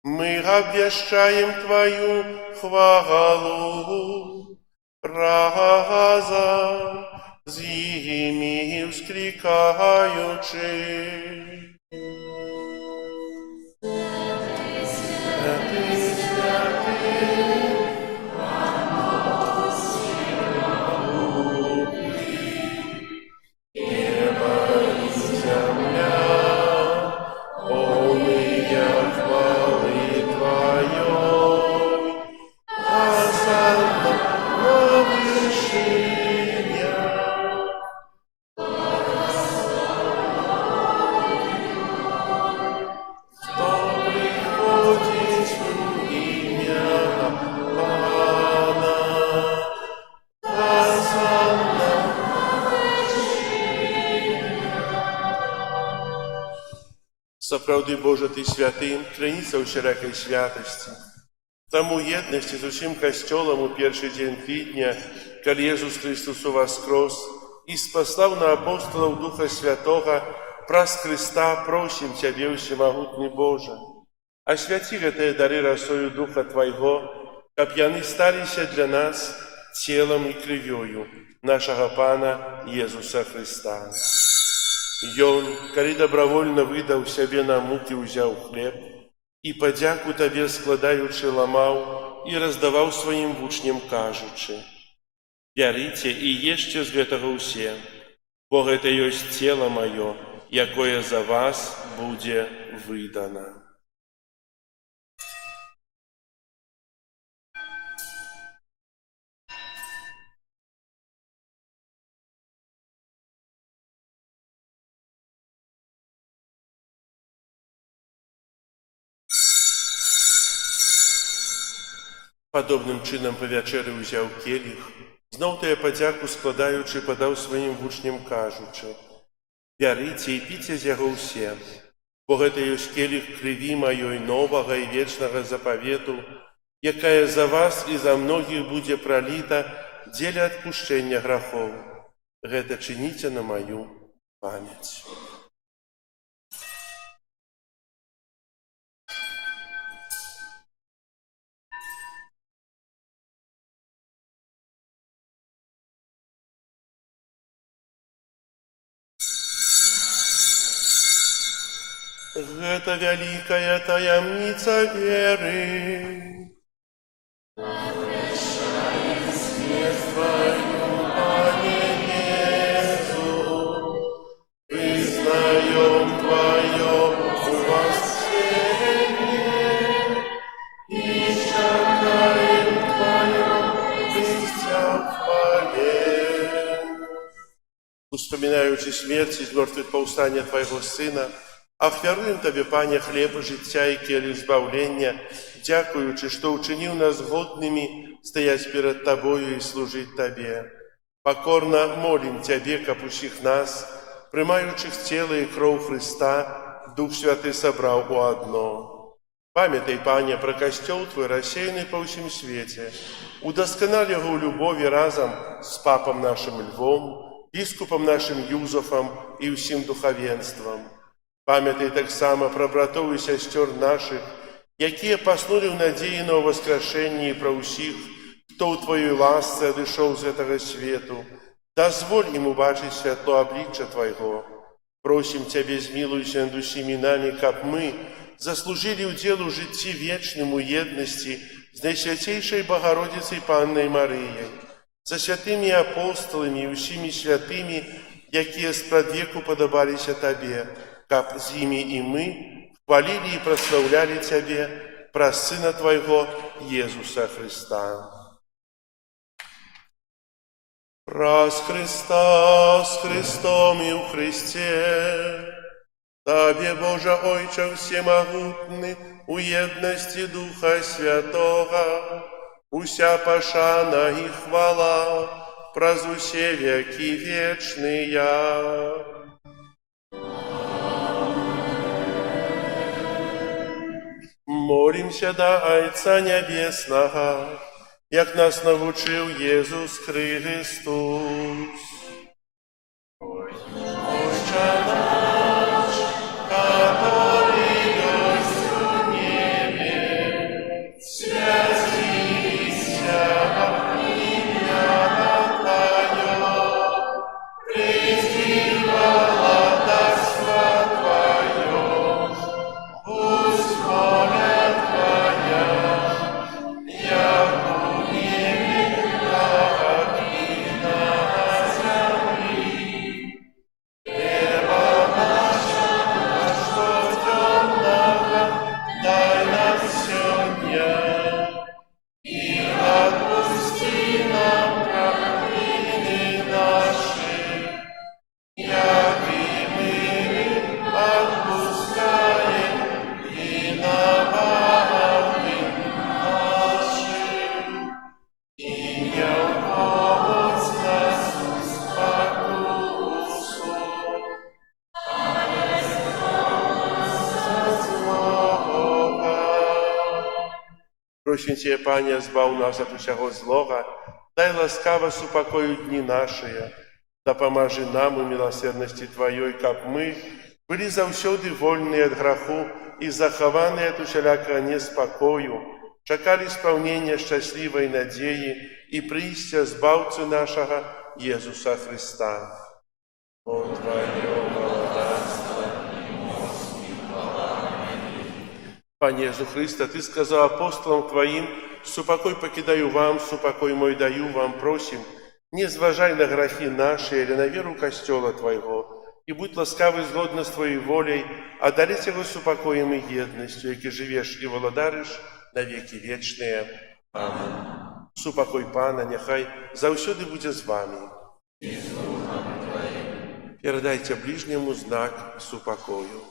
мы абвяшчаем Тваю хвалу, разам з імі ўсклікаючы. Сапраўды, Божа, Ты святы, крыніца ўсялякай святасці. Таму еднасці з усім касцёлам у першы дзень тыдня, калі Езус Христос уваскрос і спаслаў на апостолаў Духа Святога, праз Христа просім Цябе, усемагутны Божа. Асвяці гэтыя дары расою Духа Твайго, каб яны сталіся для нас целам і крывёю нашага Пана Езуса Христа. Ён, калі дабравольна выдаў сябе на мукі, узяў хлеб і падзяку Табе складаючы ламаў і раздаваў сваім вучням, кажучы: «Бярыце і ешце з гэтага ўсе, бо гэта ёсць цела маё, якое за вас будзе выдана». Падобным чынам па вячэры ўзяў келіх, зноў тая падзяку складаючы падаў сваім вучням, кажучы: «Бярыце і піце з яго ўсе, бо гэта ёсць келіх крыві маёй новага і вечнага запавету, якая за вас і за многіх будзе праліта дзеля адпушчэння грахоў. Гэта чыніце на маю памяць». Гэта вялікая таямніца веры. Смерць Твою, Пане Езу, признаем Твое воскресение и чакаем Твое прыцця в хвале. Успамінаючы смерць і з мёртвых паўстання Твайго Сына, ахвяруем Табе, Пане, хлеб жыцця і келіх збаўлення, дзякуючы, што ўчыніў нас годнымі стаяць перад Табою і служыць Табе. Пакорна молім Цябе, каб усіх нас прымаючых цела і кроў Хрыста, Дух Святы сабраў у адно. Памятай, Пане, пра касцёл Твой, рассеяны па ўсім свеце. Удасканал яго ў любові разам з папам нашым Львом, біскупам нашым Юзафам і ўсім духавенствам. Памятай таксама пра братоў і сясцёр нашых, якія паснулі ў надзеі на ўваскрашэнні, і пра ўсіх, хто ў Тваёй ласцы адышоў з гэтага свету. Дазволь ім убачыць святло аблічча Твайго. Просім Цябе, змілуйся над усімі намі, каб мы заслужылі ўдзел у жыцці вечным у еднасці з Найсвяцейшай Багародзіцай Паннай Марыяй, за святымі апосталамі і ўсімі святымі, якія спрадвеку падабаліся Табе, каб з імі і мы хвалілі і праслаўлялі Цябе праз Сына Твайго Езуса Хрыста. Праз Христа, с Христом и у Христе, Табе, Боже Ойче всемогутный, у едности Духа Святого, уся пошана и хвала, праз усе веки вечные. Молимся до Отца Небесного, як нас навучив Єсус Христос. Отче наш, который есть в небе, святися имя Твое, приди владарство Твое, пусть воля Твоя, Просім Тебе, Пане, збав нас от усяго злога, дай ласкаво супокою дни наши, дапоможи нам у милосердности Твоей, каб мы были заўсёды вольны от граху и захованы от усялякого неспокою, чакали исполнения счастливой надеи и прийстя Збавцы нашего Иисуса Христа. О Твое владарство и моц и хвала. Пане Иисус Христа, Ты сказал апостолам Твоим: «Супокой покидаю вам, супокой мой даю вам, просим, не зважай на грехи наши или на веру костела Твоего, и будь ласкавый згодно с Твоей волей, одарить его супокоем и едностью, яки живешь и владариш на веки вечные. Аминь. Супокой Пана, нехай заўсёды будзе з вами. Передайте ближнему знак супокою.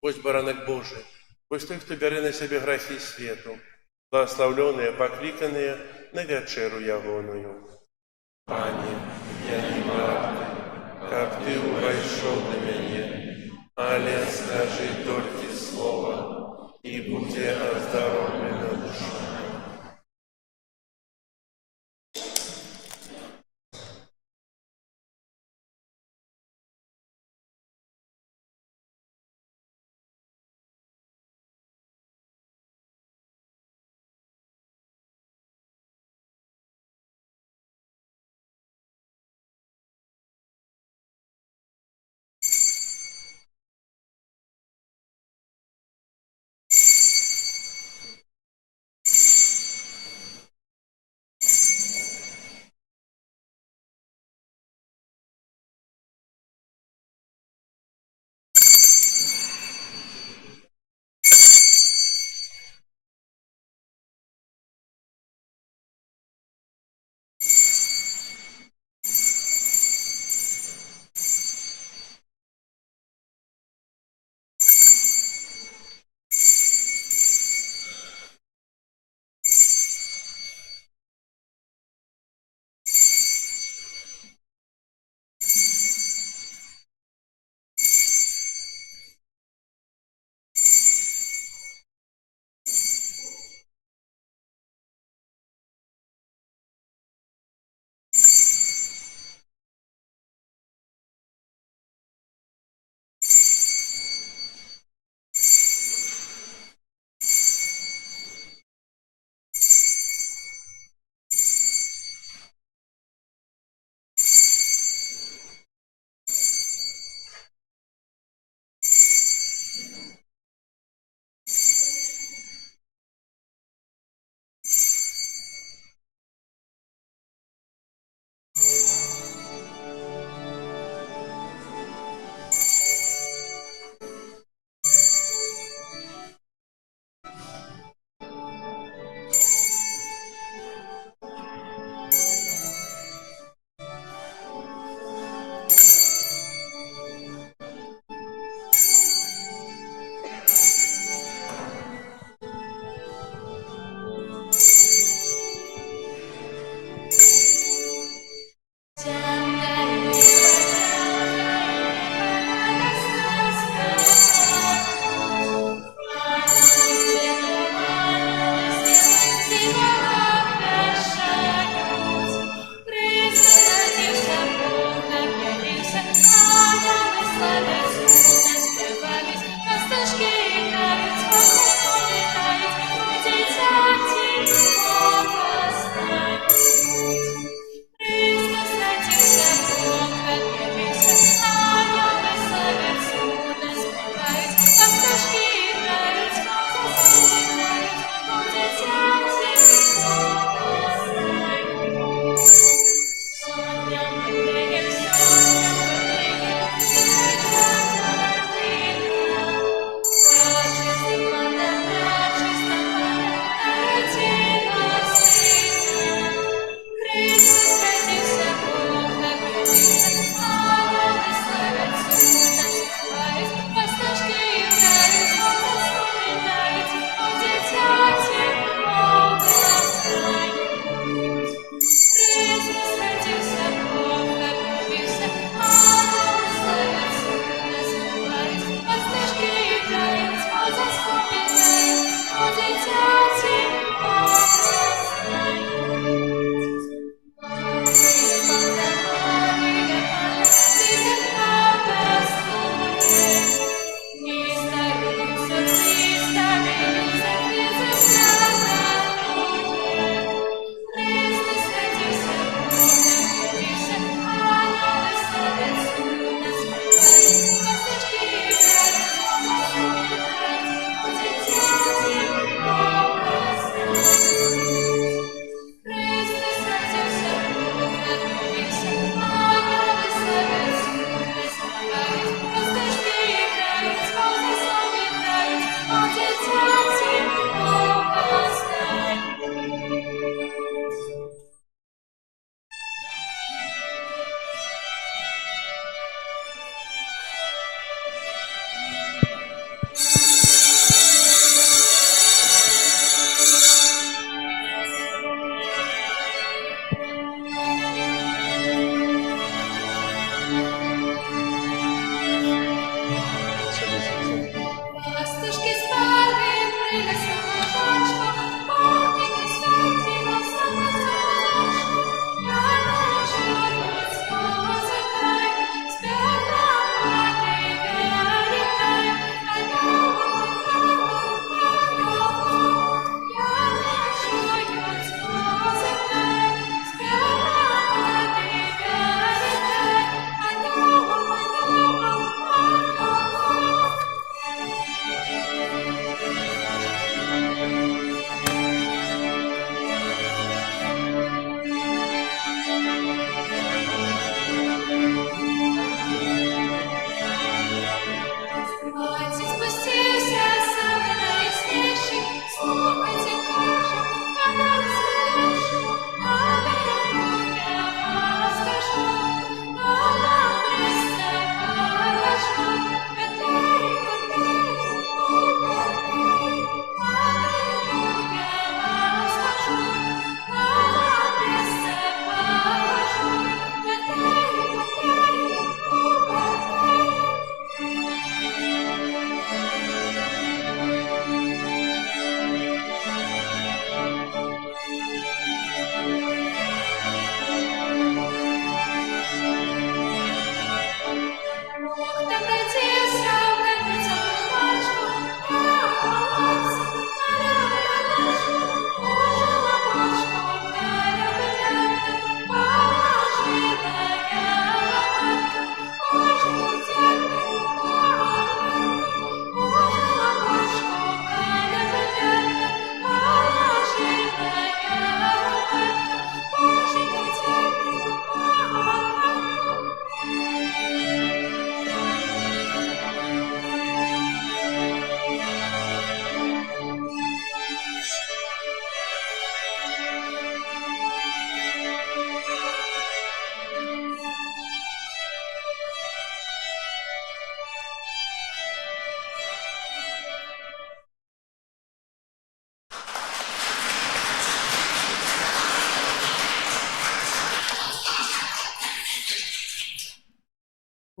Ось баранок Божий, ось той, хто бере на себе грехи свету, благословленные, покликанные на вечеру ягоную. Пане, я не правда, как Ты увайшов на меня, але скажи только слово, и буде оздоровлена душа.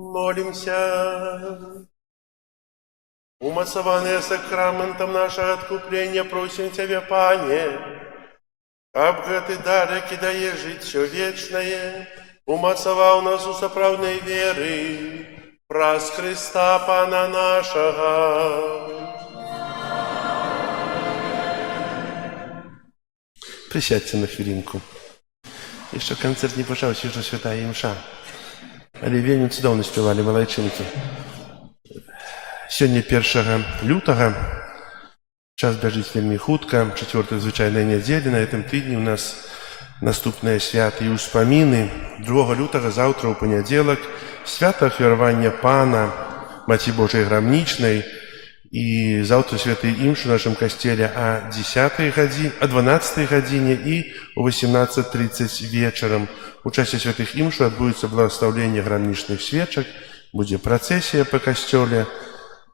Молимся. Умацаваныя сакраментам нашага адкуплення, просім Цябе, Пане, каб гэты дар, які дае жыццё вечнае, умацаваў нас у сапраўднай веры праз Христа Пана нашага. Присядьте на хвилинку. Jeszcze koncert nie począł się, że święta i msza. Ale wельмі cudownie śpiewali malajczynki. Сёння 1 лютага. Час бяжыць вельмі хутка. 4 звычайная нядзеля. На этом тыдні у нас наступныя святы і ўспаміны. 2 лютага, заўтра ў панядзелак, свята ахвяравання Пана, Маці Божай Грамнічнай. І заўтра святы імш у нашым касцеле о 12 гадзіне і о 18:30 вечарам. У часе святых імшу адбудзецца благословленне грамнічных свечак, будзе працэсія па касцёле.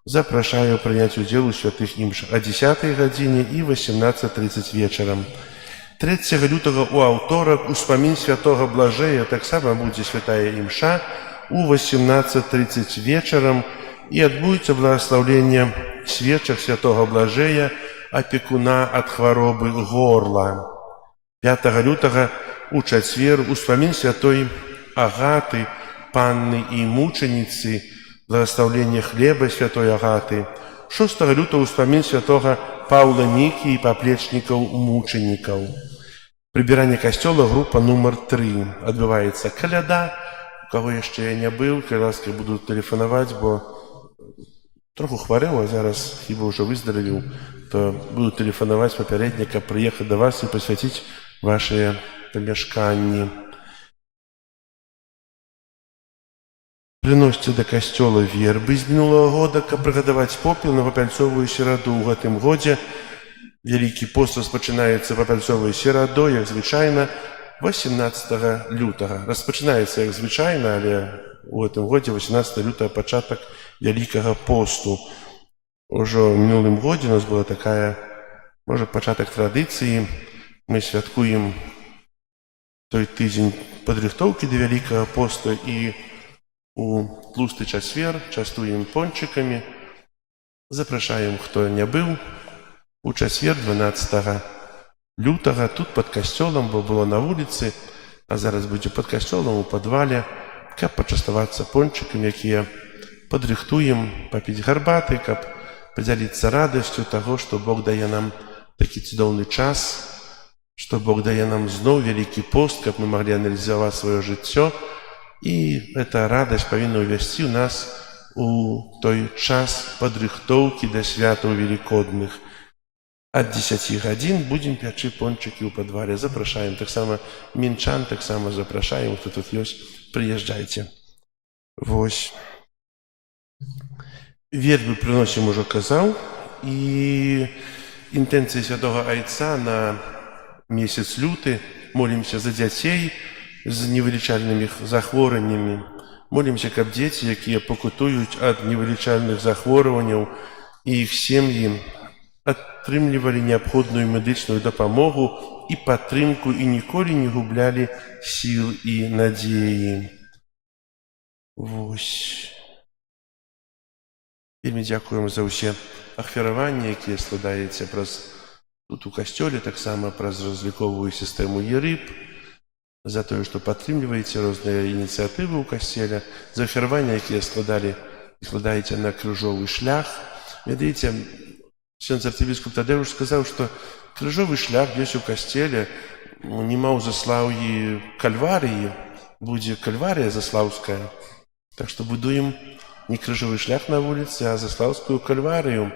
Запрашаю прыняць удзел у святых імшах о 10 гадзіне і 18:30 вечарам. 3 лютага у аўторак успамін святога Блажэя таксама будзе святая імша у 18:30 вечарам. І адбудзецца благословленне свечак святого Блажэя, апекуна ад хваробы горла. 5 лютага у чацвер успамін святой Агаты, панны і мучаніцы, благословленне хлеба святой Агаты. 6 лютага успамін святога Паўла Нікі і паплечнікаў мучанікаў. Прыбіранне касцёла, група нумар 3. Адбываецца каляда. У каго яшчэ я не быў, калі ласка, буду тэлефанаваць, бо троху хварэў, а зараз хіба ўжо выздаравіў, то буду тэлефанаваць папярэдне, каб прыехаць да вас і пасвяціць вашыя памяшканні. Прыносьце да касцёла вербы з мінулага года, каб прыгадаваць попел на папяльцовую сераду. У гэтым годзе Вялікі пост распачынаецца папяльцовай серадой, як звычайна, 18 лютага. Распачынаецца як звычайна, але у гэтым годзе 18 лютага пачатак Вялікага посту. Ужо ў мінулым годзе у нас была такая, можа, пачатак традыцыі. Мы святкуем той тыдзень падрыхтоўкі да Вялікага посту і у тлусты чацвер частуем пончыкамі. Запрашаем, хто не быў. У чацвер 12 лютага тут пад касцёлам, бо было на вуліцы, а зараз будзе пад касцёлам у падвале, каб пачаставацца пончыкамі, якія падрыхтуем, папіць гарбаты, каб падзяліцца радасцю таго, што Бог дае нам такі цудоўны час, што Бог дае нам зноў Вялікі пост, каб мы маглі аналізаваць сваё жыццё. І эта радасць павінна ўвесці ў нас у той час падрыхтоўкі да святаў велікодных. Ад 10 гадзін будзем пячы пончыкі ў падвале. Запрашаем таксама мінчан, таксама запрашаем, хто тут ёсць, прыязджайце. Вось. Вербы прыносім, ужо казаў, і інтэнцыі святога Айца на месяц люты. Молімся за дзяцей з невылічальнымі захворваннямі. Молімся, каб дзеці, якія пакутуюць ад невылічальных захворванняў, і іх сем'і атрымлівалі неабходную медычную дапамогу і падтрымку і ніколі не гублялі сіл і надзеі. Вось. Вельмі дзякуем за ўсе ахвяраванні, якія складаеце праз тут у касцёле, таксама праз разліковую сістэму ЕРЫП, за тое, што падтрымліваеце розныя ініцыятывы ў касцеле, за ахвяраванні, якія складаеце на крыжовы шлях. Ведаеце, ксёндз архібіскуп Тадеуш сказаў, што крыжовы шлях ёсць у касцеле, нема ў Заслаўі кальварыі, будзе кальварыя заслаўская. Так што будуем не крыжовы шлях на вуліцы, а заслаўскую кальварыю.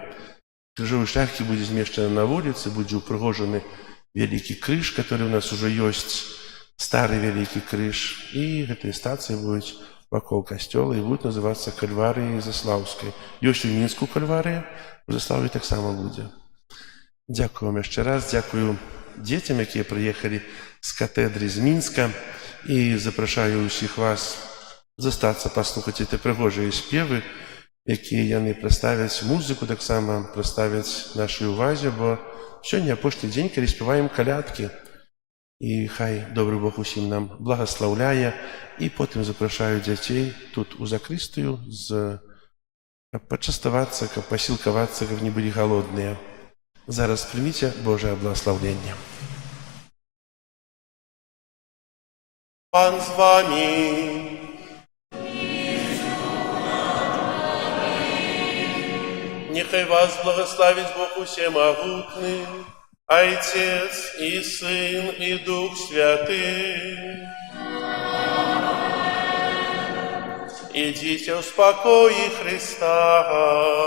Крыжовы шлях, які будзе змешчаны на вуліцы, будзе ўпрыгожаны вялікі крыж, который у нас ужо ёсць, стары вялікі крыж. І гэтыя стацыі будуць вакол касцёла і будуць называцца кальварыяй заслаўскай. Ёсць у Мінску кальварыя, у Заслаўі таксама будзе. Дзякую вам яшчэ раз, дзякую дзецям, якія прыехалі з катедры з Мінска, і запрашаю ўсіх вас застацца паслухаць эти прыгожыя спевы, якія яны прадставяць музыку, таксама прадставяць нашай увазе, бо сёння апошні дзень, калі спяваем калядкі. І хай добрий Бог усім нам благословляє. І потім запрошую дітей тут у закрыстую, каб пачаставацца, каб пасілкавацца, каб не былі голодныя. Зараз прыміце Божае благословення. Пан з вами. Нехай вас благословить Бог усемогутный, Отец и Сын и Дух Святый. Идите в спокое Христа.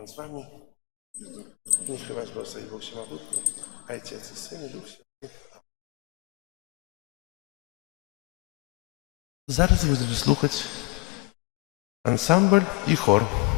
Pan z wami. Niech was Boże i Bóg Wszechmogący, Ojciec i Syn i Duch Święty. Зараз будемо слухати ансамбль і хор.